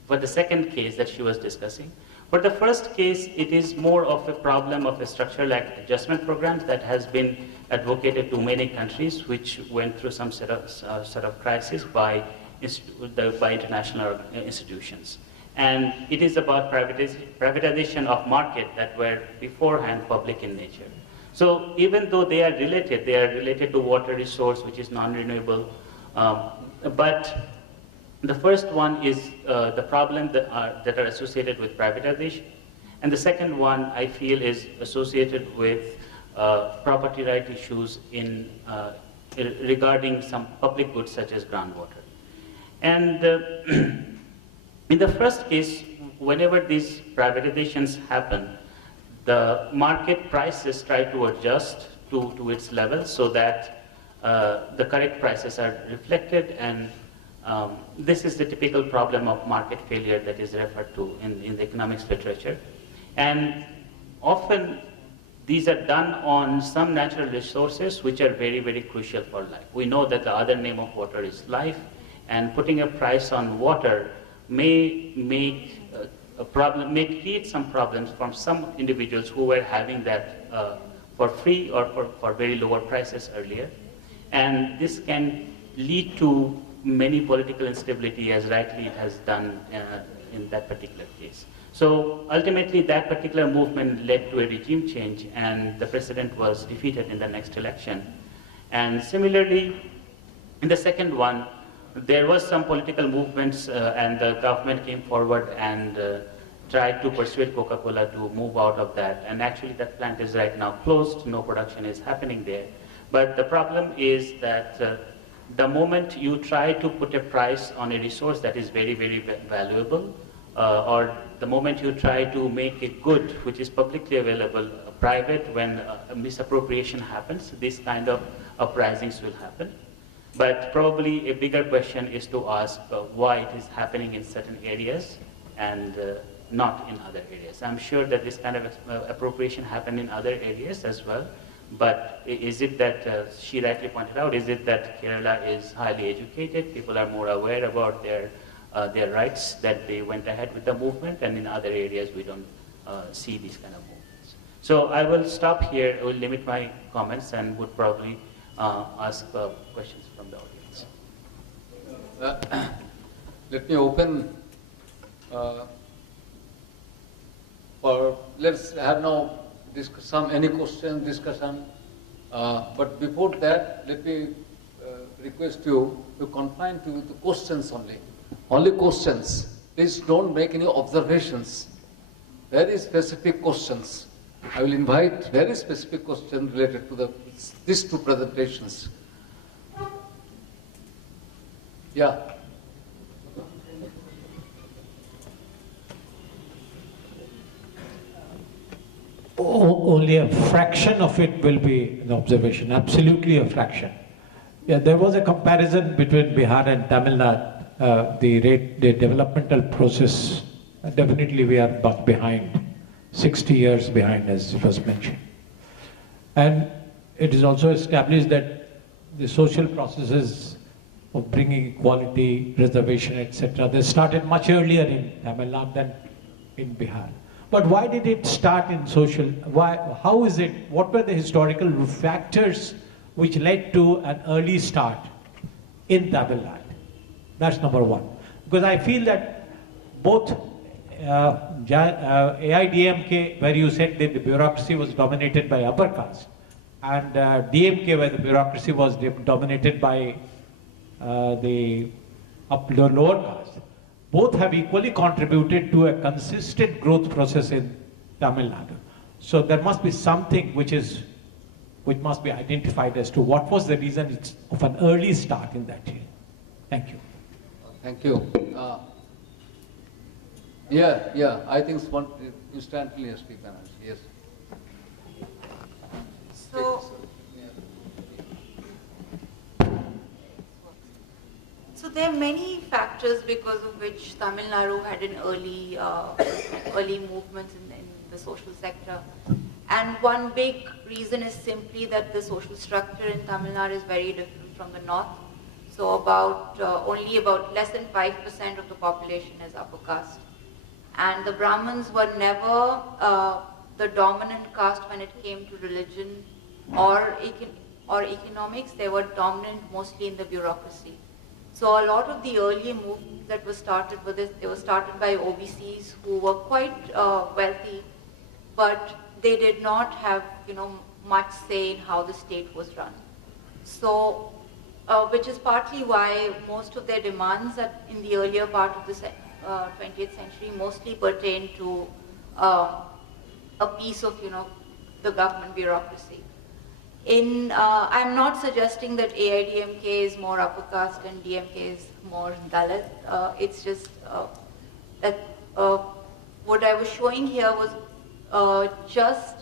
for the second case that she was discussing. For the first case, it is more of a problem of a structure like adjustment programs that has been advocated to many countries which went through some sort of crisis by international institutions. And it is about privatization of market that were beforehand public in nature. So even though they are related to water resource, which is non-renewable, but the first one is the problem that are associated with privatization. And the second one, I feel, is associated with property right issues regarding some public goods such as groundwater. And in the first case, whenever these privatizations happen, the market prices try to adjust to its level so that the correct prices are reflected, and this is the typical problem of market failure that is referred to in the economics literature. And often these are done on some natural resources which are very, very crucial for life. We know that the other name of water is life, and putting a price on water may create some problems from some individuals who were having that for free or for very lower prices earlier. And this can lead to many political instability, as rightly it has done in that particular case. So ultimately, that particular movement led to a regime change, and the president was defeated in the next election. And similarly, in the second one, there was some political movements, and the government came forward and tried to persuade Coca-Cola to move out of that. And actually, that plant is right now closed. No production is happening there. But the problem is that the moment you try to put a price on a resource that is very, very valuable, or the moment you try to make a good which is publicly available private, when a misappropriation happens, this kind of uprisings will happen. But probably a bigger question is to ask why it is happening in certain areas and not in other areas. I'm sure that this kind of appropriation happened in other areas as well, but is it that, she rightly pointed out, is it that Kerala is highly educated, people are more aware about their rights, that they went ahead with the movement, and in other areas we don't see these kind of movements. So I will stop here, I will limit my comments and would probably ask questions from the audience. Let me open for, let's have now any question, discussion. But before that, let me request you to confine to the questions only. Only questions. Please don't make any observations. Very specific questions. I will invite very specific questions related to these two presentations. Yeah. Only a fraction of it will be an observation, absolutely a fraction. Yeah, there was a comparison between Bihar and Tamil Nadu. The developmental process, definitely we are much behind, 60 years behind as it was mentioned. And it is also established that the social processes of bringing equality, reservation, etc., they started much earlier in Tamil Nadu than in Bihar. But why did it start in social, how is it, what were the historical factors which led to an early start in Tamil Nadu? That's number one. Because I feel that both AIDMK, where you said that the bureaucracy was dominated by upper caste, and DMK, where the bureaucracy was dominated by the lower caste, both have equally contributed to a consistent growth process in Tamil Nadu. So there must be something which must be identified as to what was the reason of an early start in that year. Thank you. Thank you. Yeah, I think instantly speak Banerjee. Yes. So there are many factors because of which Tamil Nadu had an early movements in the social sector. And one big reason is simply that the social structure in Tamil Nadu is very different from the north. So only about less than 5% of the population is upper caste. And the Brahmins were never the dominant caste when it came to religion or economics. They were dominant mostly in the bureaucracy. So a lot of the early movements that were started with this, they were started by OBCs who were quite wealthy, but they did not have much say in how the state was run. So, which is partly why most of their demands in the earlier part of the 20th century mostly pertain to a piece of the government bureaucracy. I'm not suggesting that AIDMK is more upper caste and DMK is more Dalit. It's just that what I was showing here was just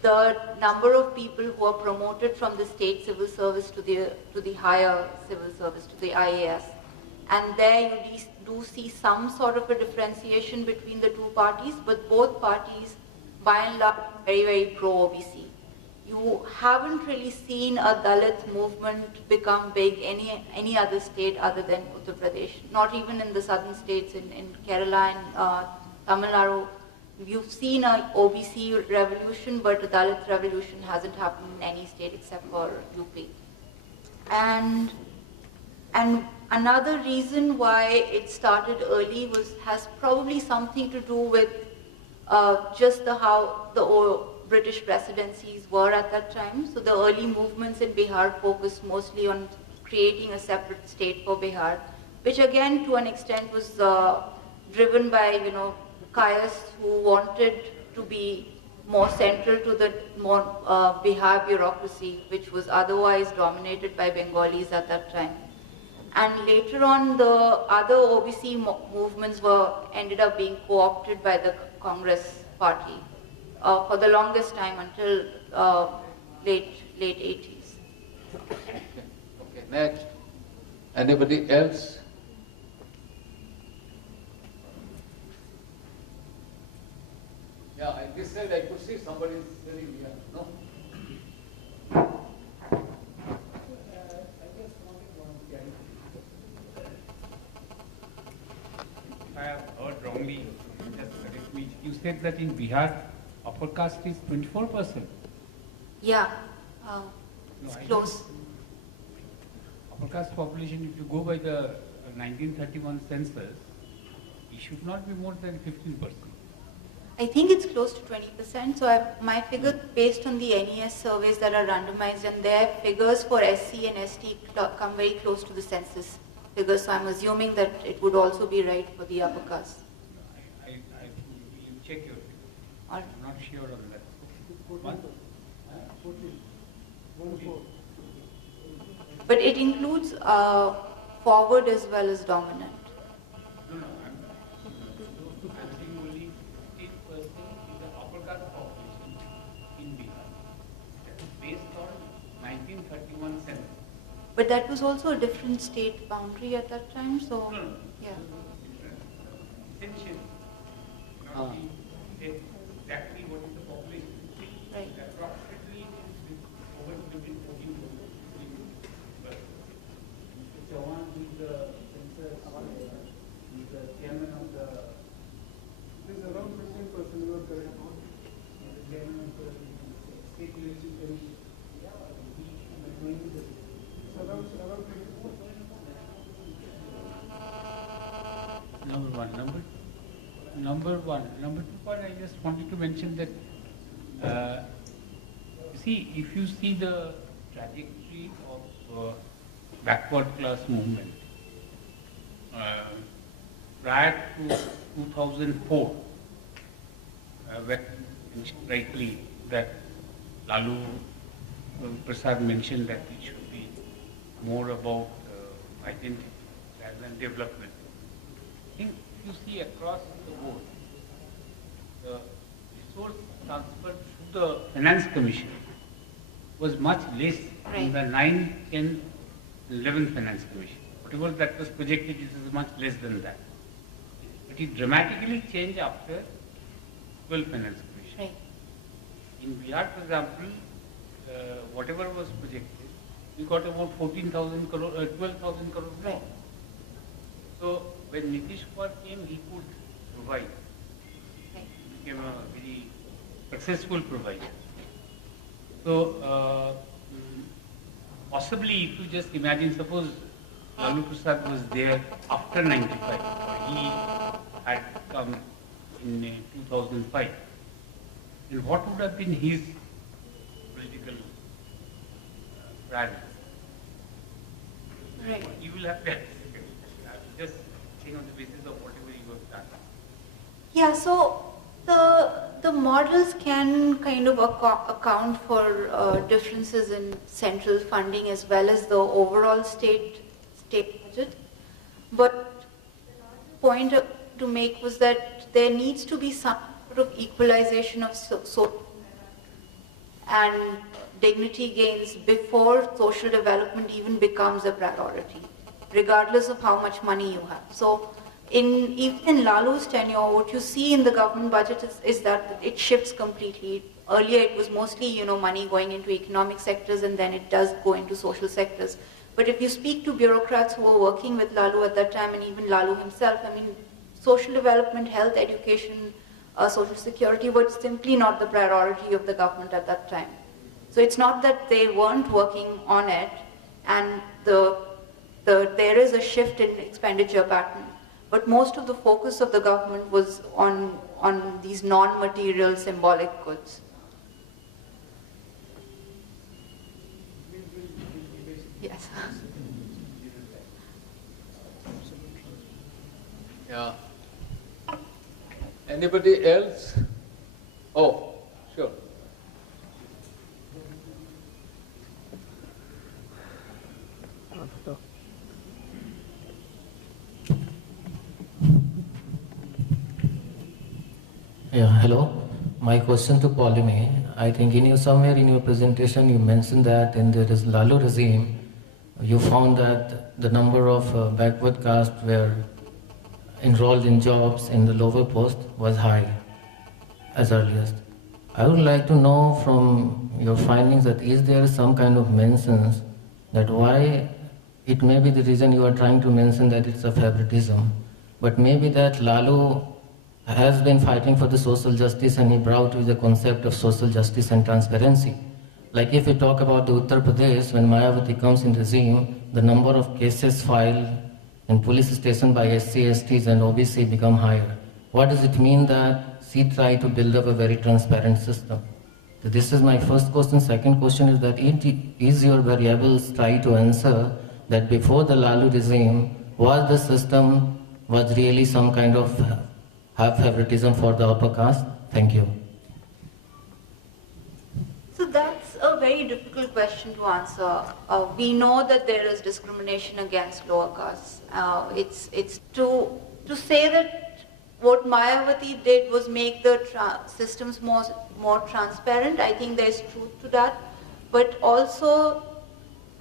the number of people who are promoted from the state civil service to the higher civil service, to the IAS. And there you do see some sort of a differentiation between the two parties, but both parties, by and large, are very, very pro-OBC. You haven't really seen a Dalit movement become big any other state other than Uttar Pradesh. Not even in the southern states, in Kerala and Tamil Nadu. You've seen an OBC revolution, but a Dalit revolution hasn't happened in any state except for UP. And another reason why it started early has probably something to do with just how the British presidencies were at that time. So the early movements in Bihar focused mostly on creating a separate state for Bihar, which again to an extent was driven by Caius, who wanted to be more central to the Bihar bureaucracy, which was otherwise dominated by Bengalis at that time. And later on, the other OBC movements ended up being co-opted by the Congress party for the longest time until late 80s. Okay, next. Anybody else? Yeah, I this side I could see somebody sitting here. No? I have heard wrongly, just correct me. You said that in Bihar, upper caste is 24%. Yeah, it's No, close. Upper caste population, if you go by the 1931 census, it should not be more than 15%. I think it's close to 20%. So my figure based on the NES surveys that are randomized, and their figures for SC and ST come very close to the census figures. So I'm assuming that it would also be right for the upper caste. I you check your figure. All right. I'm not sure on that. One? But it includes forward as well as dominant. No, I'm saying only 15% is the upper caste population in Bihar. That is based on 1931 census. But that was also a different state boundary at that time, so No. yeah. Essentially, not exactly what is the population. Right. Approximately it is over between 14 to 15%. Chauhan, who is the census, who is the chairman of the. It is around 15%. You are correct. He is the chairman of the state election commission. Number one. Number two point, I just wanted to mention that, see, if you see the trajectory of backward class movement, prior to 2004, when rightly that Lalu Prasad mentioned that it should be more about identity rather than development. I think if you see across the board, the resource transfer to the Finance Commission was much less in the 9, 10, 11 Finance Commission. Whatever that was projected, it is much less than that. But it dramatically changed after 12 Finance Commission. Right. In Bihar, for example, whatever was projected, we got about 14,000 crore, 12,000 crore. Right. So when Nitish Kumar came, he could provide. Right. He became a very successful provider. So possibly, if you just imagine, suppose Lalu Prasad was there after 95, or he had come in 2005, then what would have been his political priorities? Right. You will have to just think on the basis of whatever you have done. Yeah, so the models can kind of account for differences in central funding as well as the overall state budget. But the point to make was that there needs to be some sort of equalization of social and dignity gains before social development even becomes a priority, regardless of how much money you have. So even in Lalu's tenure, what you see in the government budget is that it shifts completely. Earlier it was mostly, money going into economic sectors, and then it does go into social sectors. But if you speak to bureaucrats who were working with Lalu at that time, and even Lalu himself, social development, health, education, social security was simply not the priority of the government at that time. So it's not that they weren't working on it, and there is a shift in expenditure pattern. But most of the focus of the government was on these non-material symbolic goods. Yes. Yeah. Anybody else? Oh, sure. Yeah, hello. My question to Poulomi, I think somewhere in your presentation you mentioned that in the Lalu regime, you found that the number of backward caste were enrolled in jobs in the lower post was high as earliest. I would like to know from your findings that is there some kind of mentions that why it may be the reason you are trying to mention that it's a favoritism, but maybe that Lalu has been fighting for the social justice and he brought with the concept of social justice and transparency. Like if we talk about the Uttar Pradesh, when Mayawati comes in regime, the number of cases filed in police station by SC, STs and OBC become higher. What does it mean that she tried to build up a very transparent system? So this is my first question. Second question is that is your variables try to answer that before the Lalu regime, was the system was really some kind of have favoritism for the upper caste? Thank you. So that's a very difficult question to answer. We know that there is discrimination against lower castes. It's to say that what Mayawati did was make the systems more transparent. I think there is truth to that. But also,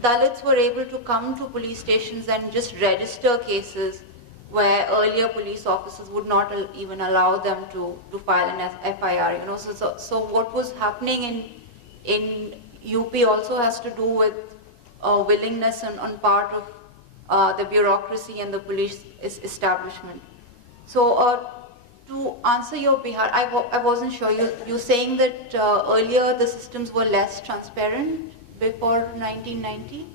Dalits were able to come to police stations and just register cases where earlier police officers would not even allow them to file an FIR. So what was happening in UP also has to do with willingness on part of the bureaucracy and the police establishment. So to answer your Bihar, I wasn't sure. You're saying that earlier the systems were less transparent before 1990?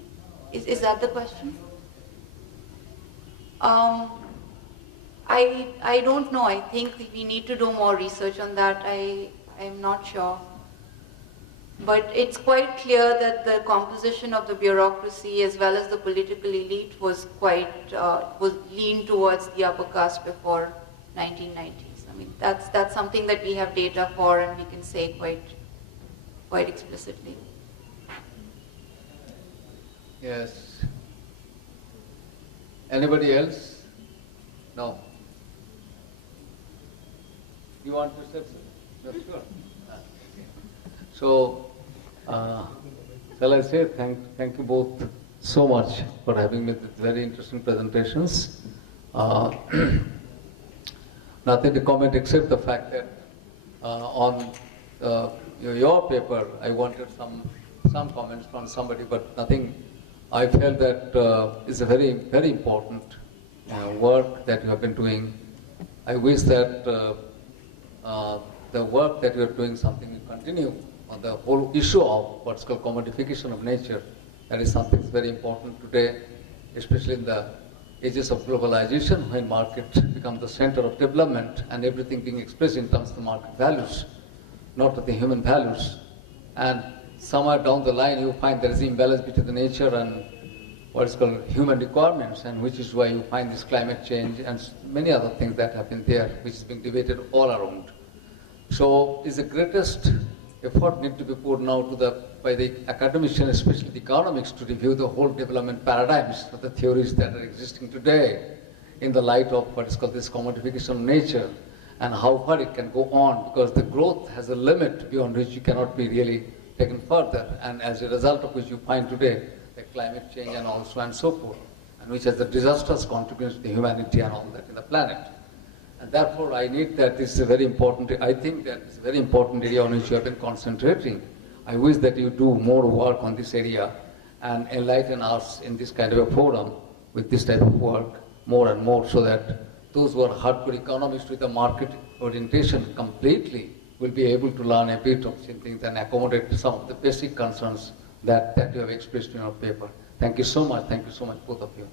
Is that the question? I don't know. I think we need to do more research on that. I'm not sure. But it's quite clear that the composition of the bureaucracy as well as the political elite was leaned towards the upper caste before 1990s. I mean, that's something that we have data for and we can say quite explicitly. Yes. Anybody else? No. You want to say something? Yes, sure. So, shall I say thank you both so much for having me with very interesting presentations. Nothing to comment except the fact that on your paper, I wanted some comments from somebody, but nothing. I felt that it's a very, very important work that you have been doing. I wish that the work that you are doing something will continue on the whole issue of what's called commodification of nature. That is something that's very important today, especially in the ages of globalization, when market becomes the center of development and everything being expressed in terms of the market values, not of the human values. And somewhere down the line, you find there is imbalance between the nature and what's called human requirements, and which is why you find this climate change and many other things that happen there, which is being debated all around. So, is the greatest effort need to be put now by the academicians, especially the economics, to review the whole development paradigms of the theories that are existing today in the light of what is called this commodification of nature and how far it can go on, because the growth has a limit beyond which you cannot be really taken further, and as a result of which you find today the climate change and also and so forth, and which has a disastrous consequence to humanity and all that in the planet. And therefore, I need that this is a very important, I think that it's a very important area on which you have been concentrating. I wish that you do more work on this area and enlighten us in this kind of a forum with this type of work more and more, so that those who are hardcore economists with a market orientation completely will be able to learn a bit of some things and accommodate some of the basic concerns that you have expressed in your paper. Thank you so much, both of you.